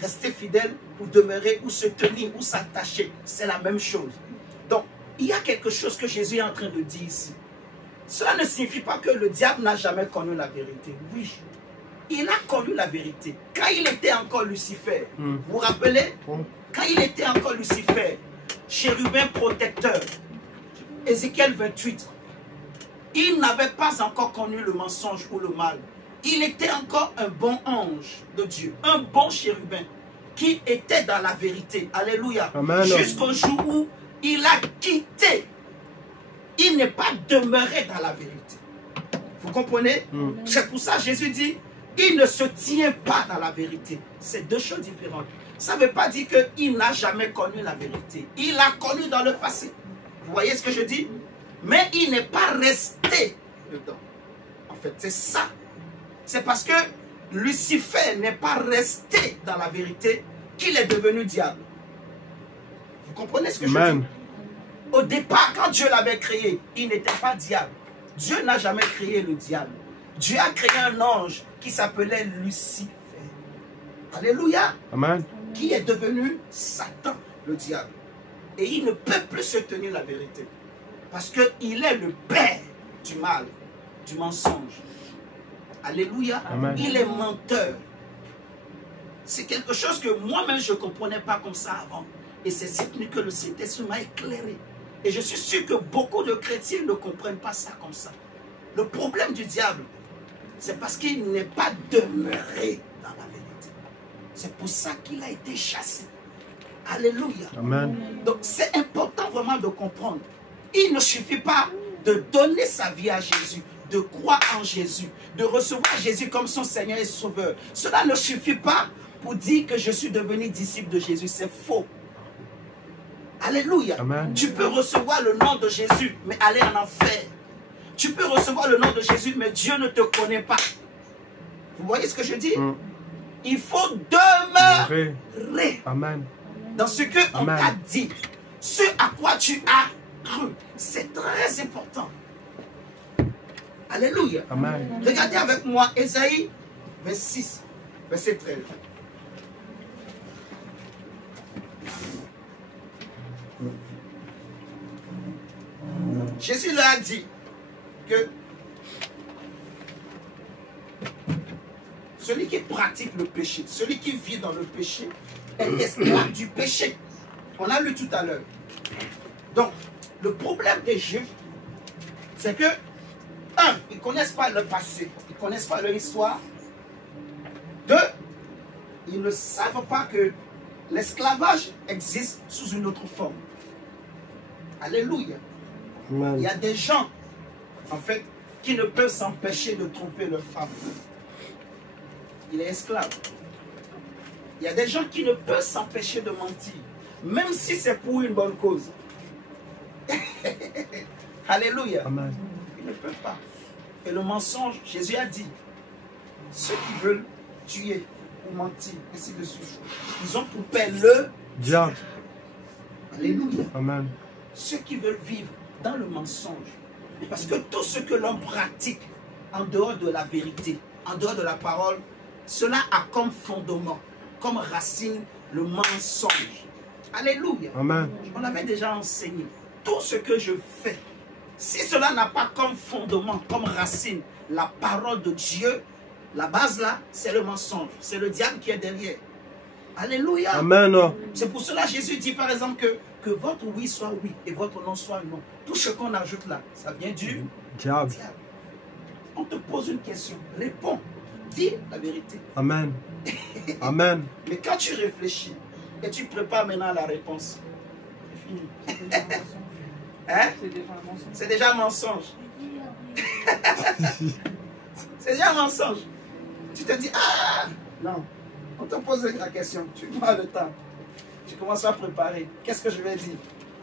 Rester fidèle ou demeurer ou se tenir ou s'attacher. C'est la même chose. Donc, il y a quelque chose que Jésus est en train de dire ici. Cela ne signifie pas que le diable n'a jamais connu la vérité. Oui, il a connu la vérité. Quand il était encore Lucifer, vous vous rappelez? Quand il était encore Lucifer, chérubin protecteur, Ézéchiel 28, il n'avait pas encore connu le mensonge ou le mal. Il était encore un bon ange de Dieu, un bon chérubin qui était dans la vérité. Alléluia. Jusqu'au jour où il a quitté. Il n'est pas demeuré dans la vérité. Vous comprenez? C'est pour ça que Jésus dit, il ne se tient pas dans la vérité. C'est deux choses différentes. Ça ne veut pas dire qu'il n'a jamais connu la vérité. Il l'a connu dans le passé. Vous voyez ce que je dis? Mais il n'est pas resté dedans. En fait, c'est ça. C'est parce que Lucifer n'est pas resté dans la vérité qu'il est devenu diable. Vous comprenez ce que je dis? Au départ, quand Dieu l'avait créé, il n'était pas diable. Dieu n'a jamais créé le diable. Dieu a créé un ange qui s'appelait Lucifer. Alléluia. Amen. Qui est devenu Satan, le diable. Et il ne peut plus se tenir la vérité. Parce qu'il est le père du mal, du mensonge. Alléluia. Amen. Il est menteur. C'est quelque chose que moi-même je ne comprenais pas comme ça avant. Et c'est cette nuit que le Saint-Esprit m'a éclairé. Et je suis sûr que beaucoup de chrétiens ne comprennent pas ça comme ça. Le problème du diable, c'est parce qu'il n'est pas demeuré dans la vérité. C'est pour ça qu'il a été chassé. Alléluia. Amen. Donc c'est important vraiment de comprendre. Il ne suffit pas de donner sa vie à Jésus, de croire en Jésus, de recevoir Jésus comme son Seigneur et Sauveur. Cela ne suffit pas pour dire que je suis devenu disciple de Jésus. C'est faux. Alléluia. Amen. Tu peux recevoir le nom de Jésus, mais aller en enfer. Tu peux recevoir le nom de Jésus, mais Dieu ne te connaît pas. Vous voyez ce que je dis? Il faut demeurer. Amen. Dans ce qu'on t'a dit. Ce à quoi tu as cru. C'est très important. Alléluia. Amen. Regardez avec moi Ésaïe 26, verset 13. Jésus leur a dit que celui qui pratique le péché, celui qui vit dans le péché, est esclave du péché. On a lu tout à l'heure. Donc, le problème des Juifs, c'est que, un, ils ne connaissent pas le passé, ils ne connaissent pas leur histoire. Deux, ils ne savent pas que l'esclavage existe sous une autre forme. Alléluia. Amen. Il y a des gens, en fait, qui ne peuvent s'empêcher de tromper leur femme. Il est esclave. Il y a des gens qui ne peuvent s'empêcher de mentir, même si c'est pour une bonne cause. Alléluia. Amen. Ils ne peuvent pas. Et le mensonge, Jésus a dit, ceux qui veulent tuer ou mentir, ainsi de suite, ils ont pour père le diable. Alléluia. Amen. Ceux qui veulent vivre dans le mensonge. Parce que tout ce que l'homme pratique en dehors de la vérité, en dehors de la parole, cela a comme fondement, comme racine, le mensonge. Alléluia. Amen. On l'avait déjà enseigné. Tout ce que je fais, si cela n'a pas comme fondement, comme racine, la parole de Dieu, la base là, c'est le mensonge. C'est le diable qui est derrière. Alléluia. Amen. C'est pour cela que Jésus dit par exemple que votre oui soit oui et votre non soit non. Tout ce qu'on ajoute là, ça vient du diable. On te pose une question, réponds, dis la vérité. Amen. Amen. Mais quand tu réfléchis et tu prépares maintenant la réponse, c'est fini. Hein? C'est déjà un mensonge. C'est déjà un mensonge. Tu te dis, ah, non. On te pose la question, tu prends le temps. Tu commences à préparer. Qu'est-ce que je vais dire?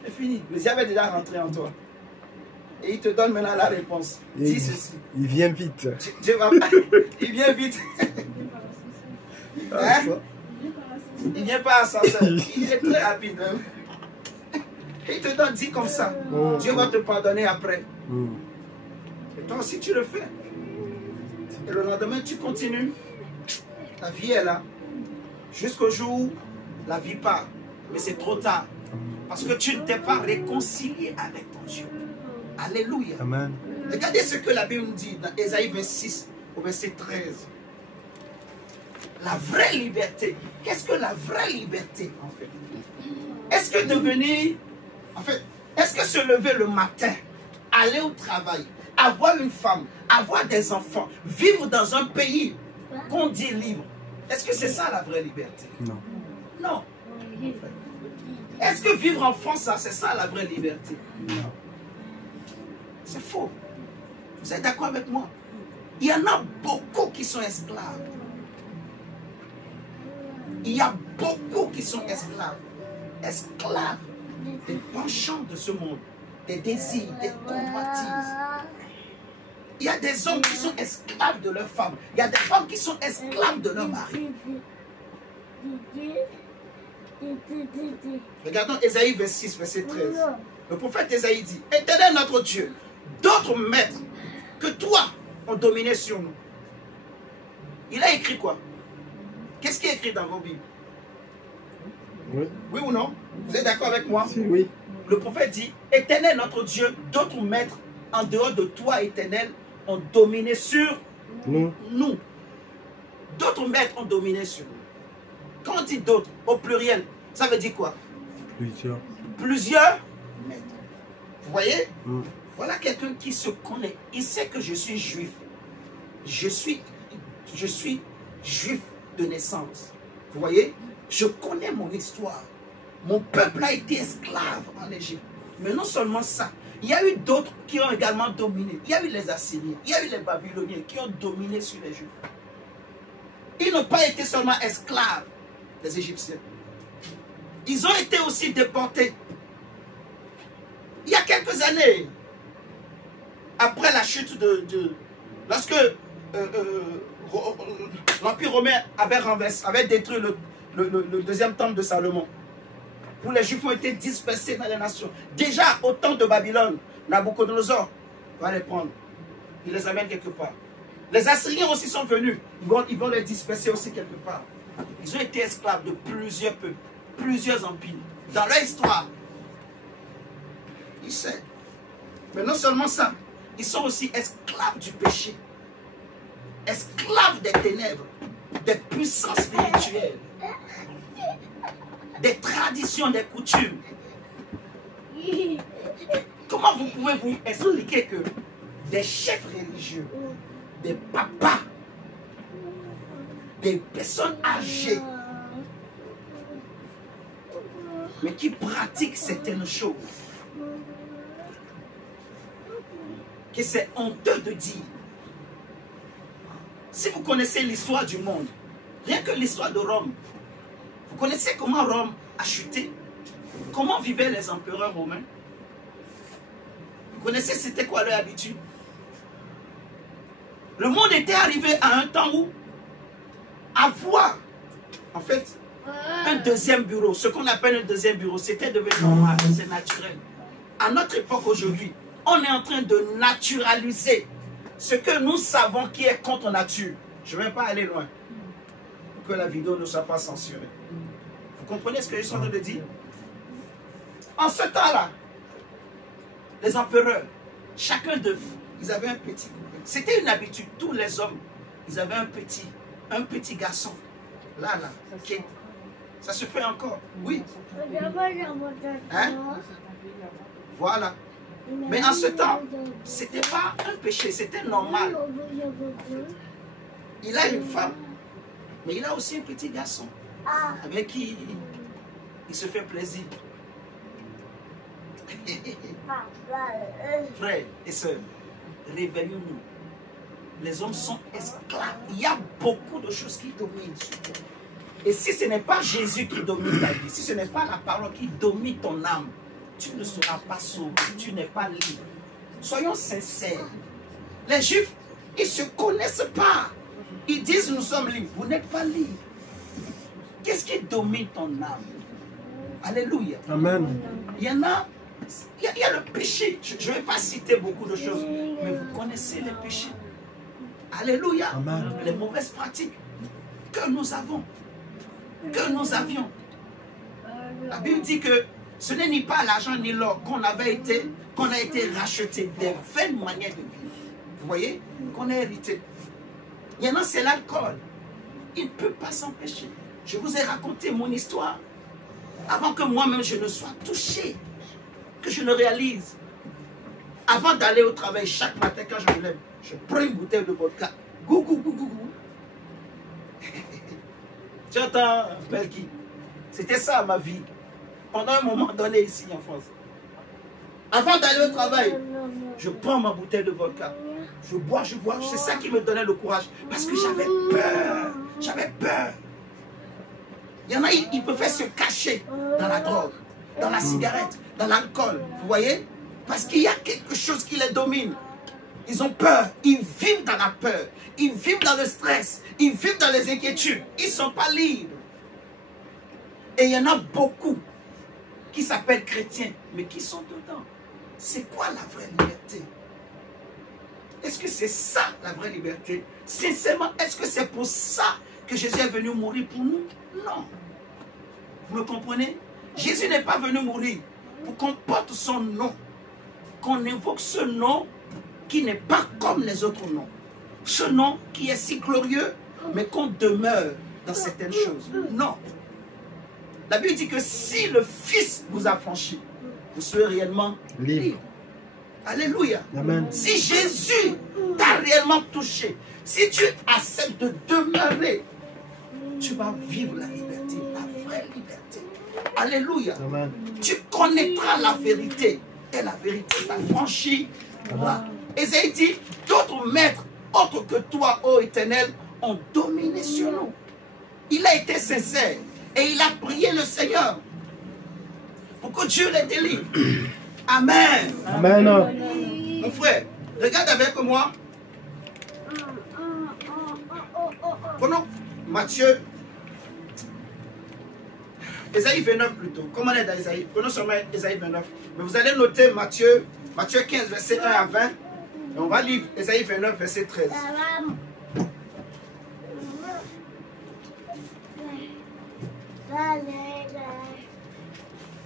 C'est fini. Le diable est déjà rentré en toi. Et il te donne maintenant la réponse. Dis ceci. Il vient vite. Dieu va... Il vient vite. Hein? Il vient pas à ascenseur. Il est très rapide. Hein? Il te donne, dit comme ça. Dieu va te pardonner après. Et toi aussi, tu le fais. Et le lendemain, tu continues. La vie est là. Jusqu'au jour où la vie part. Mais c'est trop tard. Parce que tu ne t'es pas réconcilié avec ton Dieu. Alléluia. Amen. Regardez ce que la Bible nous dit dans Ésaïe 26 au verset 13. La vraie liberté. Qu'est-ce que la vraie liberté en fait? Est-ce que devenir, en fait, est-ce que se lever le matin, aller au travail, avoir une femme, avoir des enfants, vivre dans un pays qu'on dit libre, est-ce que c'est ça la vraie liberté? Non. Non. Est-ce que vivre en France, c'est ça la vraie liberté? Non. C'est faux. Vous êtes d'accord avec moi? Il y en a beaucoup qui sont esclaves. Il y a beaucoup qui sont esclaves. Esclaves des penchants de ce monde, des désirs, des convoitises. Il y a des hommes qui sont esclaves de leurs femmes. Il y a des femmes qui sont esclaves de leur mari. Regardons Ésaïe 26, verset 13. Le prophète Ésaïe dit, « Éternel notre Dieu, d'autres maîtres que toi ont dominé sur nous. » Il a écrit quoi? Qu'est-ce qui est écrit dans vos Bibles? Oui. Oui ou non? Vous êtes d'accord avec moi? Oui. Le prophète dit, « Éternel notre Dieu, d'autres maîtres en dehors de toi, Éternel, ont dominé sur nous. » D'autres maîtres ont dominé sur nous. Quand on dit d'autres, au pluriel, ça veut dire quoi? Plusieurs. Plusieurs maîtres. Vous voyez? Voilà quelqu'un qui se connaît. Il sait que je suis juif. Je suis juif de naissance. Vous voyez? Je connais mon histoire. Mon peuple a été esclave en Égypte. Mais non seulement ça, il y a eu d'autres qui ont également dominé. Il y a eu les Assyriens, il y a eu les Babyloniens qui ont dominé sur les Juifs. Ils n'ont pas été seulement esclaves, les Égyptiens. Ils ont été aussi déportés. Il y a quelques années, après la chute lorsque l'Empire romain avait détruit le deuxième temple de Salomon, où les Juifs ont été dispersés dans les nations. Déjà, au temps de Babylone, Nabucodonosor va les prendre. Il les amène quelque part. Les Assyriens aussi sont venus. Ils vont les disperser aussi quelque part. Ils ont été esclaves de plusieurs peuples, plusieurs empires. Dans leur histoire, ils savent. Mais non seulement ça, ils sont aussi esclaves du péché. Esclaves des ténèbres, des puissances spirituelles, des traditions, des coutumes. Comment vous pouvez vous expliquer que des chefs religieux, des papas, des personnes âgées, mais qui pratiquent certaines choses, que c'est honteux de dire? Si vous connaissez l'histoire du monde, rien que l'histoire de Rome, vous connaissez comment Rome a chuté? Comment vivaient les empereurs romains? Vous connaissez c'était quoi leur habitude? Le monde était arrivé à un temps où avoir, en fait, un deuxième bureau, ce qu'on appelle un deuxième bureau, c'était devenu normal, c'est naturel. À notre époque aujourd'hui, on est en train de naturaliser ce que nous savons qui est contre nature. Je ne vais pas aller loin pour que la vidéo ne soit pas censurée. Vous comprenez ce que je suis en train de dire? En ce temps-là, les empereurs, chacun d'eux, ils avaient un petit. C'était une habitude. Tous les hommes, ils avaient un petit garçon. Là. Ça se fait encore. Oui. Hein? Voilà. Mais en ce temps, ce n'était pas un péché, c'était normal. Il a une femme, mais il a aussi un petit garçon avec qui il se fait plaisir. Frères et sœurs, réveillons-nous. Les hommes sont esclaves. Il y a beaucoup de choses qui dominent sur toi. Et si ce n'est pas Jésus qui domine ta vie, si ce n'est pas la parole qui domine ton âme, tu ne seras pas sauvé, tu n'es pas libre. Soyons sincères. Les Juifs, ils ne se connaissent pas. Ils disent nous sommes libres. Vous n'êtes pas libres. Qu'est-ce qui domine ton âme? Alléluia. Amen. Il y en a, Il y a le péché. Je ne vais pas citer beaucoup de choses, mais vous connaissez les péchés. Alléluia. Amen. Les mauvaises pratiques que nous avons, que nous avions. La Bible dit que ce n'est ni pas l'argent ni l'or qu'on a été racheté des vaines manières de vivre. Vous voyez, qu'on a hérité. Il y en a, c'est l'alcool. Il ne peut pas s'empêcher. Je vous ai raconté mon histoire avant que moi-même je ne sois touché, que je le réalise. Avant d'aller au travail, chaque matin quand je me lève, je prends une bouteille de vodka. Gou, gou, gou, gou, gou. Tu entends, Belki? C'était ça ma vie. Pendant un moment donné ici en France. Avant d'aller au travail, je prends ma bouteille de vodka. Je bois, je bois. C'est ça qui me donnait le courage. Parce que j'avais peur. J'avais peur. Il y en a, ils peuvent se cacher dans la drogue, dans la cigarette, dans l'alcool. Vous voyez? Parce qu'il y a quelque chose qui les domine. Ils ont peur. Ils vivent dans la peur. Ils vivent dans le stress. Ils vivent dans les inquiétudes. Ils ne sont pas libres. Et il y en a beaucoup qui s'appellent chrétiens, mais qui sont dedans. C'est quoi la vraie liberté? Est-ce que c'est ça la vraie liberté? Sincèrement, est-ce que c'est pour ça que Jésus est venu mourir pour nous? Non. Vous me comprenez? Jésus n'est pas venu mourir pour qu'on porte son nom, qu'on invoque ce nom qui n'est pas comme les autres noms. Ce nom qui est si glorieux, mais qu'on demeure dans certaines choses. Non. La Bible dit que si le Fils vous a franchi, vous serez réellement libre. Alléluia. Amen. Si Jésus t'a réellement touché, si tu acceptes de demeurer, tu vas vivre la liberté, la vraie liberté. Alléluia. Amen. Tu connaîtras la vérité et la vérité t'affranchira. Ésaïe dit, d'autres maîtres autres que toi, ô Éternel, ont dominé sur nous. Il a été sincère et il a prié le Seigneur pour que Dieu les délivre. Amen. Amen. Mon frère, regarde avec moi. Prenons Matthieu. Ésaïe 29 plutôt. Comment on est dans Ésaïe? Prenons seulement Ésaïe 29. Mais vous allez noter Matthieu 15, verset 1 à 20. Et on va lire Ésaïe 29, verset 13.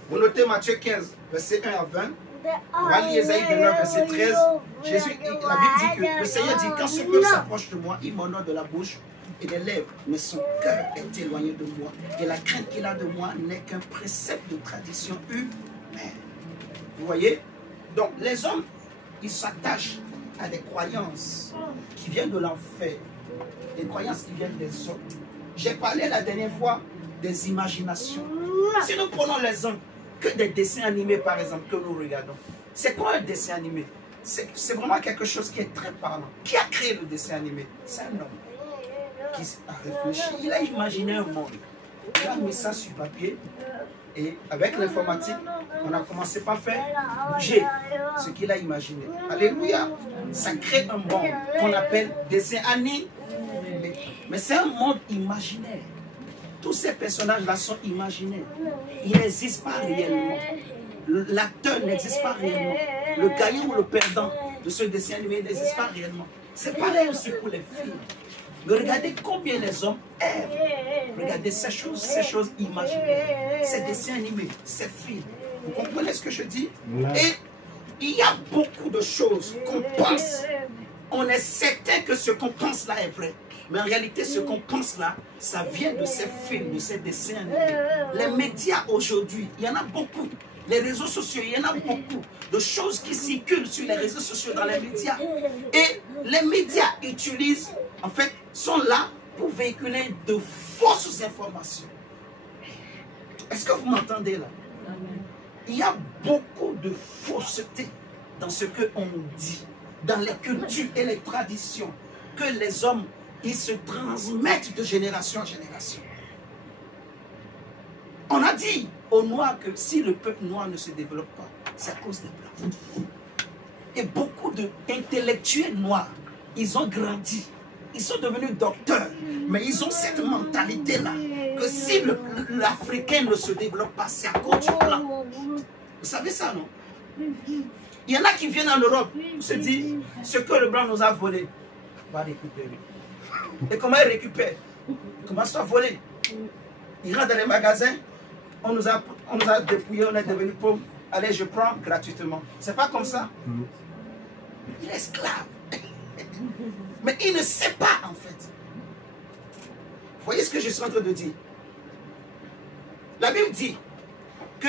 Vous notez Matthieu 15, verset 1 à 20. On va lire Ésaïe 29, verset 13. Jésus, la Bible dit que le Seigneur dit, quand ce peuple s'approche de moi, il m'honore de la bouche et des lèvres, mais son cœur est éloigné de moi. Et la crainte qu'il a de moi n'est qu'un précepte de tradition humaine. Vous voyez? Donc, les hommes, ils s'attachent à des croyances qui viennent de l'enfer, des croyances qui viennent des hommes. J'ai parlé la dernière fois des imaginations. Si nous prenons les hommes, que des dessins animés par exemple que nous regardons, c'est quoi un dessin animé? C'est vraiment quelque chose qui est très parlant. Qui a créé le dessin animé? C'est un homme qui a réfléchi, il a imaginé un monde. Il a mis ça sur papier et avec l'informatique, on a commencé par faire bouger ce qu'il a imaginé. Alléluia! Ça crée un monde qu'on appelle dessin animé. Mais c'est un monde imaginaire. Tous ces personnages-là sont imaginaires. Ils n'existent pas réellement. L'acteur n'existe pas réellement. Le gagnant ou le perdant de ce dessin animé n'existe pas réellement. C'est pareil aussi pour les films. Mais regardez combien les hommes aiment. Regardez ces choses imaginaires. Ces dessins animés, ces films. Vous comprenez ce que je dis? Et il y a beaucoup de choses qu'on pense. On est certain que ce qu'on pense là est vrai. Mais en réalité, ce qu'on pense là, ça vient de ces films, de ces dessins animés. Les médias aujourd'hui, il y en a beaucoup. Les réseaux sociaux, il y en a beaucoup de choses qui circulent sur les réseaux sociaux, dans les médias. Et les médias utilisent, en fait, sont là pour véhiculer de fausses informations. Est-ce que vous m'entendez là? Il y a beaucoup de fausseté dans ce qu'on dit, dans les cultures et les traditions que les hommes, ils se transmettent de génération en génération. On a dit aux Noirs que si le peuple noir ne se développe pas, c'est à cause des Blancs. Et beaucoup d'intellectuels noirs, ils ont grandi, ils sont devenus docteurs, mais ils ont cette mentalité-là, que si l'Africain ne se développe pas, c'est à cause du Blanc. Vous savez ça, non? Il y en a qui viennent en Europe, se disent, ce que le blanc nous a volé, on va récupérer. Et comment il récupère? Il commence à voler. Il rentre dans les magasins, on nous a dépouillés, on est devenus pauvres. Allez, je prends gratuitement. C'est pas comme ça. Il est esclave. Mais il ne sait pas en fait. Vous voyez ce que je suis en train de dire? La Bible dit que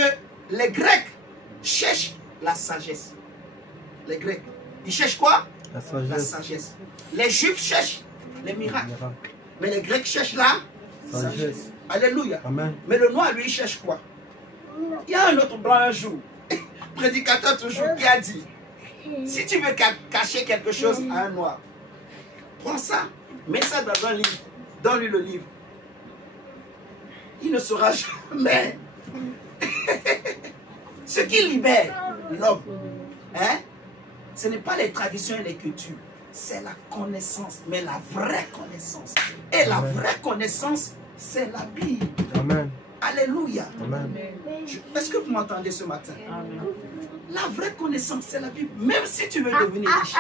les Grecs cherchent la sagesse. Les Grecs, ils cherchent quoi? La sagesse. La sagesse. Les Juifs cherchent les miracles. Mais les Grecs cherchent la sagesse. Alléluia. Amen. Mais le noir, lui, il cherche quoi? Il y a un autre blanc un jour, prédicateur toujours, qui a dit, si tu veux cacher quelque chose à un noir, prends ça, mets ça dans un livre, donne-lui le livre. Il ne saura jamais. Ce qui libère l'homme, hein, ce n'est pas les traditions et les cultures, c'est la connaissance, mais la vraie connaissance. Et la vraie connaissance, c'est la Bible. Amen. Alléluia. Amen. Est-ce que vous m'entendez ce matin? La vraie connaissance, c'est la Bible. Même si tu veux devenir riche,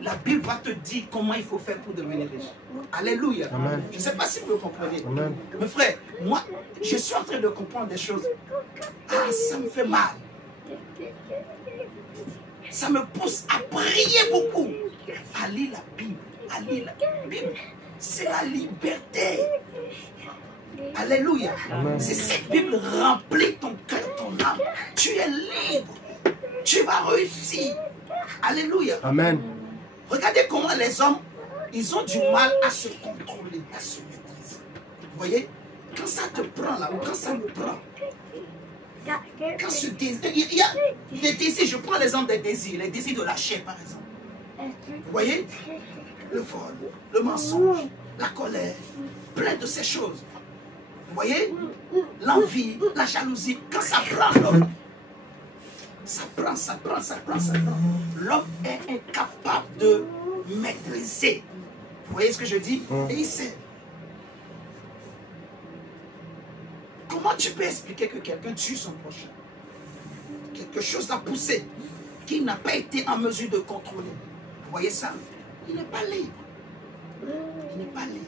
la Bible va te dire comment il faut faire pour devenir riche. Alléluia. Amen. Je ne sais pas si vous le comprenez. Amen. Mes frères, moi, je suis en train de comprendre des choses. Ah, ça me fait mal. Ça me pousse à prier beaucoup. À lire la Bible. À lire la Bible. C'est la liberté. Alléluia. C'est cette Bible remplit ton cœur, ton âme. Tu es libre. Tu vas réussir. Alléluia. Amen. Regardez comment les hommes, ils ont du mal à se contrôler, à se maîtriser. Vous voyez, quand ça te prend là, ou quand ça me prend, quand ce désir, il y a des désirs, je prends l'exemple des désirs, les désirs de la chair par exemple. Vous voyez, le vol, le mensonge, la colère, plein de ces choses. Vous voyez, l'envie, la jalousie, quand ça prend l'homme, ça prend. L'homme est incapable de maîtriser. Vous voyez ce que je dis? Et il sait. Comment tu peux expliquer que quelqu'un tue son prochain? Quelque chose l'a poussé, qu'il n'a pas été en mesure de contrôler. Vous voyez ça? Il n'est pas libre. Il n'est pas libre.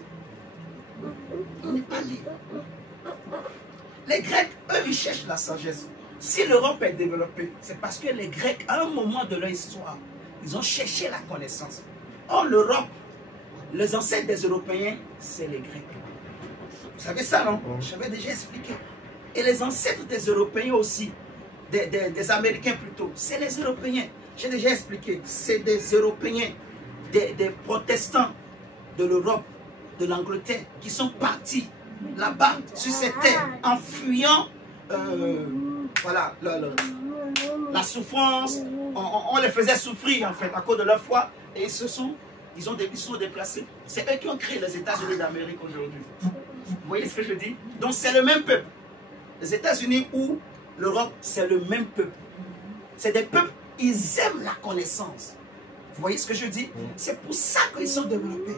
Il n'est pas libre. Les Grecs, eux, ils cherchent la sagesse. Si l'Europe est développée, c'est parce que les Grecs, à un moment de leur histoire, ils ont cherché la connaissance. Or, l'Europe, les ancêtres des Européens, c'est les Grecs. Vous savez ça, non? J'avais déjà expliqué. Et les ancêtres des Européens aussi, des Américains plutôt, c'est les Européens. J'ai déjà expliqué. C'est des Européens, des protestants de l'Europe, de l'Angleterre, qui sont partis là-bas, sur cette terre, en fuyant voilà, la souffrance. On les faisait souffrir en fait à cause de leur foi. Et ils sont déplacés. C'est eux qui ont créé les États-Unis d'Amérique aujourd'hui. Vous voyez ce que je dis? Donc c'est le même peuple. Les États-Unis ou l'Europe, c'est le même peuple. C'est des peuples, ils aiment la connaissance. Vous voyez ce que je dis? C'est pour ça qu'ils sont développés.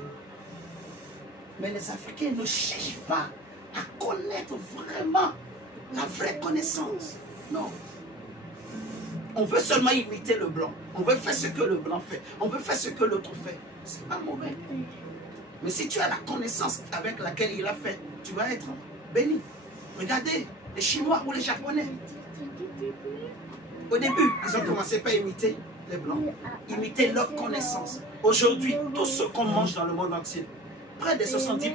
Mais les Africains ne cherchent pas à connaître vraiment la vraie connaissance. Non. On veut seulement imiter le blanc. On veut faire ce que le blanc fait. On veut faire ce que l'autre fait. C'est pas mauvais. Mais si tu as la connaissance avec laquelle il a fait, tu vas être béni. Regardez, les Chinois ou les Japonais. Au début, ils ont commencé par imiter les blancs. Imiter leur connaissance. Aujourd'hui, tout ce qu'on mange dans le monde entier, près de 70%,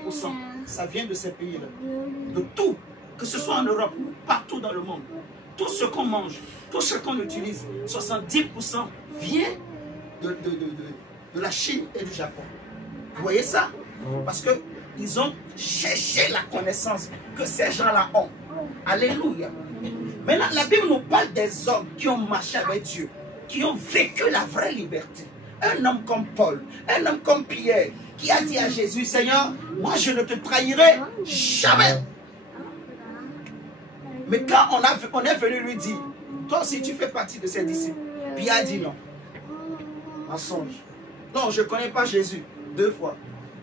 ça vient de ces pays-là. De tout, que ce soit en Europe ou partout dans le monde. Tout ce qu'on mange, tout ce qu'on utilise, 70% vient de la Chine et du Japon. Vous voyez ça? Parce qu'ils ont cherché la connaissance que ces gens-là ont. Alléluia. Maintenant, la Bible nous parle des hommes qui ont marché avec Dieu, qui ont vécu la vraie liberté. Un homme comme Paul, un homme comme Pierre, qui a dit à Jésus, Seigneur, moi je ne te trahirai jamais. Mais quand on est venu lui dire, toi aussi tu fais partie de ses disciples, Pierre a dit non. Mensonge. Non, je ne connais pas Jésus. 2 fois.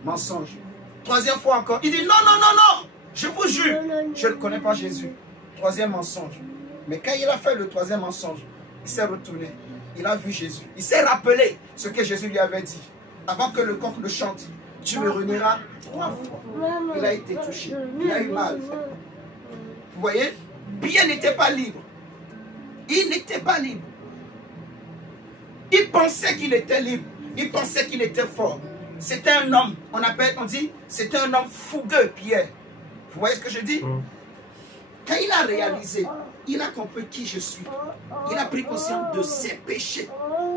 Mensonge. 3e fois encore. Il dit non, non, non, non. Je vous jure, je ne connais pas Jésus. 3e mensonge. Mais quand il a fait le troisième mensonge, il s'est retourné. Il a vu Jésus. Il s'est rappelé ce que Jésus lui avait dit. Avant que le coq ne chante, tu me renieras 3 fois. Il a été touché. Il a eu mal. Vous voyez? Pierre n'était pas libre. Il n'était pas libre. Il pensait qu'il était libre. Il pensait qu'il était fort. C'était un homme, on dit, c'était un homme fougueux, Pierre. Vous voyez ce que je dis? Quand il a réalisé, il a compris qui je suis. Il a pris conscience de ses péchés.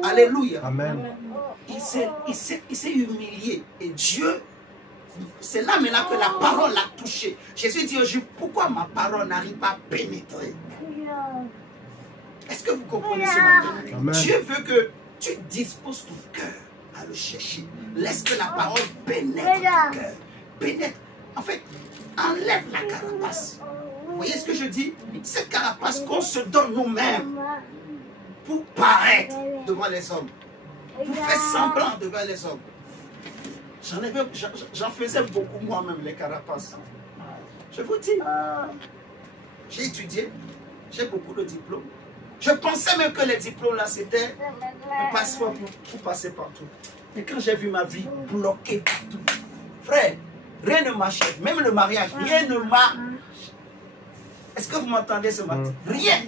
Alléluia. Amen. Il s'est humilié. Et Dieu, c'est là maintenant que la parole l'a touché. Jésus dit aux Juifs, pourquoi ma parole n'arrive pas à pénétrer? Est-ce que vous comprenez ce matin? Amen. Dieu veut que tu disposes ton cœur à le chercher. Laisse que la parole pénètre ton cœur. Pénètre. En fait, enlève la carapace. Vous voyez ce que je dis? Cette carapace qu'on se donne nous-mêmes pour paraître devant les hommes. Pour faire semblant devant les hommes. J'en faisais beaucoup moi-même, les carapaces. Je vous dis, j'ai étudié, j'ai beaucoup de diplômes. Je pensais même que les diplômes là, c'était un passeport pour passer partout. Mais quand j'ai vu ma vie bloquée partout, frère, rien ne marchait. Même le mariage, rien ne marche. Est-ce que vous m'entendez ce matin? Rien.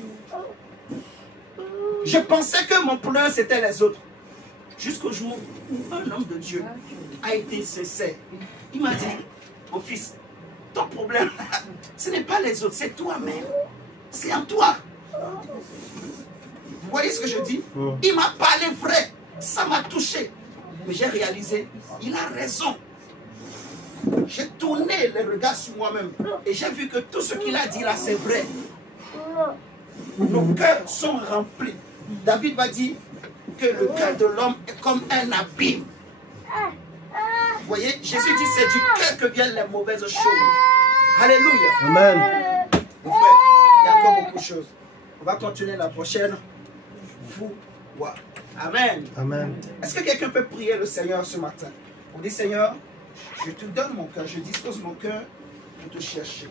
Je pensais que mon problème c'était les autres. Jusqu'au jour où un homme de Dieu a été sincère. Il m'a dit, mon fils, ton problème, ce n'est pas les autres, c'est toi-même. C'est en toi. Vous voyez ce que je dis? Il m'a parlé vrai. Ça m'a touché. Mais j'ai réalisé, il a raison. J'ai tourné les regards sur moi-même. Et j'ai vu que tout ce qu'il a dit là, c'est vrai. Nos cœurs sont remplis. David va dire que le cœur de l'homme est comme un abîme. Vous voyez, Jésus dit c'est du cœur que viennent les mauvaises choses. Alléluia. Amen. Mon frère, il y a encore beaucoup de choses. On va continuer la prochaine fois. Amen. Amen. Est-ce que quelqu'un peut prier le Seigneur ce matin? On dit Seigneur, je te donne mon cœur, je dispose mon cœur pour te chercher.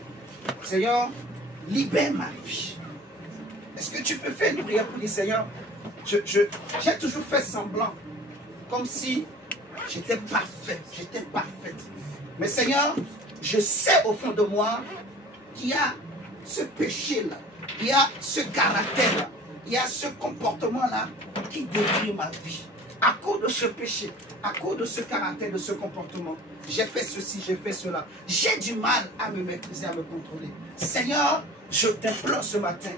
Seigneur, libère ma vie. Est-ce que tu peux faire une prière pour dire Seigneur, j'ai toujours fait semblant, comme si j'étais parfaite, Mais Seigneur, je sais au fond de moi qu'il y a ce péché-là, il y a ce caractère-là, il y a ce comportement-là qui détruit ma vie. À cause de ce péché, à cause de ce caractère, de ce comportement, j'ai fait ceci, j'ai fait cela. J'ai du mal à me maîtriser, à me contrôler. Seigneur, je t'implore ce matin,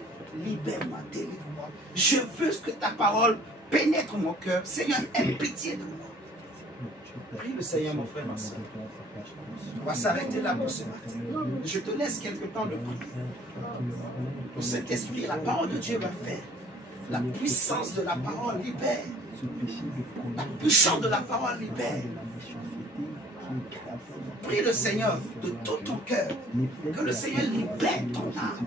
libère-moi, délivre-moi. Je veux que ta parole pénètre mon cœur. Seigneur, aie pitié de moi. Prie le Seigneur, mon frère, ma soeur. On va s'arrêter là pour ce matin. Je te laisse quelque temps de prier. Le Saint-Esprit, la parole de Dieu va faire. La puissance de la parole libère. La puissance de la parole libère. Prie le Seigneur de tout ton cœur. Que le Seigneur libère ton âme.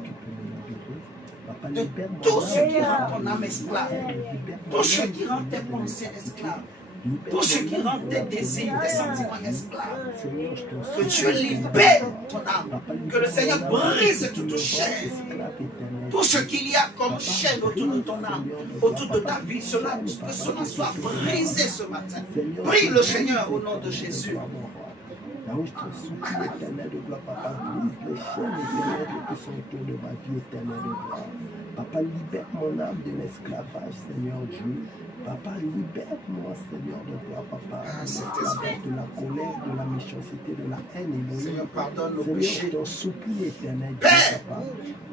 De tout ce qui rend ton âme esclave. Tout ce qui rend tes pensées esclaves. Tout ce qui rend tes désirs, tes sentiments esclaves. Que Dieu libère ton âme. Que le Seigneur brise toute chaîne. Tout ce qu'il y a comme chaîne autour de ton âme, autour de ta vie, que cela soit brisé ce matin. Prie le Seigneur au nom de Jésus. Là où je te supplie, éternel de gloire, papa, brise les chaînes éternelles qui sont autour de ma vie, éternel de gloire. Papa, libère mon âme de l'esclavage, Seigneur Dieu. Papa, libère-moi, Seigneur de gloire, papa. De la colère, de la méchanceté, de la haine, Élohim. Seigneur, pardonne nos Seigneur, péchés. je t'en supplie, éternel Dieu, Père, papa.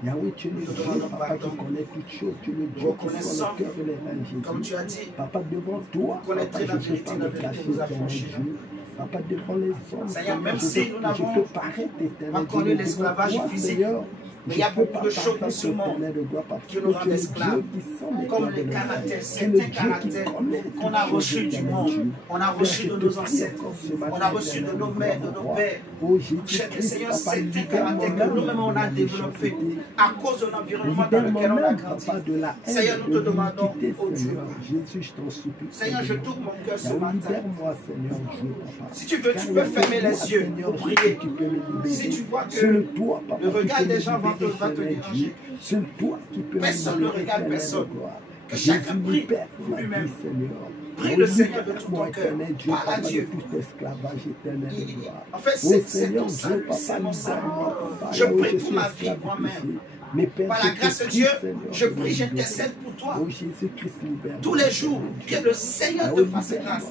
Yahweh, tu es le Dieu, papa, qui connaît toutes choses. Tu es le Dieu qui reconnaissant, soit le cœur et les reins, Jésus. comme tu as dit, Papa, devant toi, vous connaîtrez papa, la je ne peux vérité, pas la me vérité cacher, vous éternel affranchira. Dieu. Papa, devant les hommes, Seigneur, même je si peux- nous n'avons je peux paraître, éternel pas Dieu, connu devant l'esclavage toi, physique, Seigneur. mais il y a Je peux beaucoup pas de choses paraître, dans ce monde éternel de gloire, parce qui que nous tu rendent es le esclaves, Dieu qui sent les comme cœurs les de l'homme. caractères, Tu es le certains Dieu qui caractères connaît qu'on a toutes choses, reçus du éternel monde, Dieu. on a reçu de nos ancêtres, on a reçu de nos mères, de nos pères. Oh Jésus Cher Christ, Seigneur, papa, certains libère caractères mon que âme nous-mêmes on a de la développés méchanceté. à cause de l'environnement dans Libère lequel on a mon âme, grandi. papa, de la haine, Seigneur, nous te de demandons, l'iniquité, oh Dieu, Seigneur. Jésus, je t'en supplie. Seigneur, je tourne mon cœur ce Yahweh, matin. libère-moi, Seigneur Dieu, papa. Si tu veux, Car tu peux il y a fermer que toi, les yeux Seigneur pour Jésus, prier. qui peut me libérer. Si tu vois que Seul toi, papa, le qui regard peux des me gens va libérer, va te Seigneur déranger. Dieu. C'est toi qui peux Personne me ne libérer, regarde Éternel personne. de gloire. Que chacun Jésus, prie libère pour ma vie, lui-même. Seigneur. Prie Oh, le Seigneur de tout libère-moi, ton cœur. éternel Dieu, Parle à papa, de Dieu. tout esclavage éternel de gloire. En fait, Oh c'est Seigneur ton Dieu, salut, papa, c'est mon salut. libère-moi, papa. Je Là où prie je pour suis ma esclave vie du moi-même. péché. Mais Père, Par je la te grâce de prie, Dieu, Seigneur, je de me prie, libérer. j'intercède pour toi. Oh Jésus-Christ, libère-moi. Tous les jours, que le Seigneur te fasse grâce.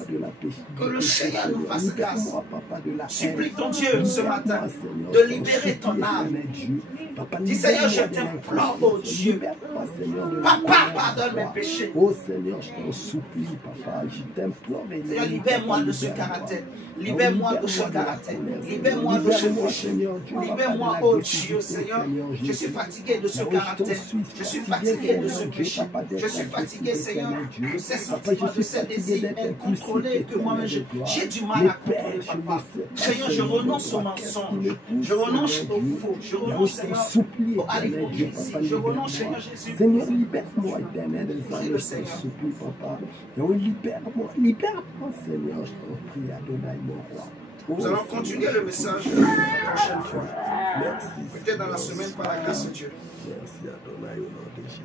Que le Seigneur nous fasse grâce. Libère-moi, papa, de la haine. Supplie ton Dieu ce matin Seigneur, de libérer ton âme. Dieu. Papa, Dis Seigneur, je libère-moi de t'implore, l'influence. oh Dieu. Libère-moi, Seigneur, de Papa, l'influence. pardonne mes péchés. Oh Seigneur, je t'en supplie, papa. Je t'implore. Seigneur, libère-moi de ce caractère. Libère-moi de ce caractère. Libère-moi de ce péché. Libère-moi, oh Dieu, Seigneur. Je suis fatigué de ce caractère. Je suis fatigué de ce péché. Je suis fatigué, Seigneur, de ces sentiments, de ces désirs incontrôlés que moi-même j'ai du mal à contrôler, papa. Seigneur, je renonce au mensonge. Je renonce au faux. Je renonce, Seigneur, à l'hypocrisie. Je renonce, Seigneur Jésus. Seigneur, libère-moi, éternel des Prie âmes, le je t'en Seigneur. supplie, papa. Oh, libère-moi, libère-moi, Seigneur, je t'en prie, Adonai, mon roi. Oh, Nous allons Seigneur, continuer le message la prochaine fois. Merci. Peut-être dans la semaine par la grâce de Dieu. Merci, Adonai, au nom de Jésus.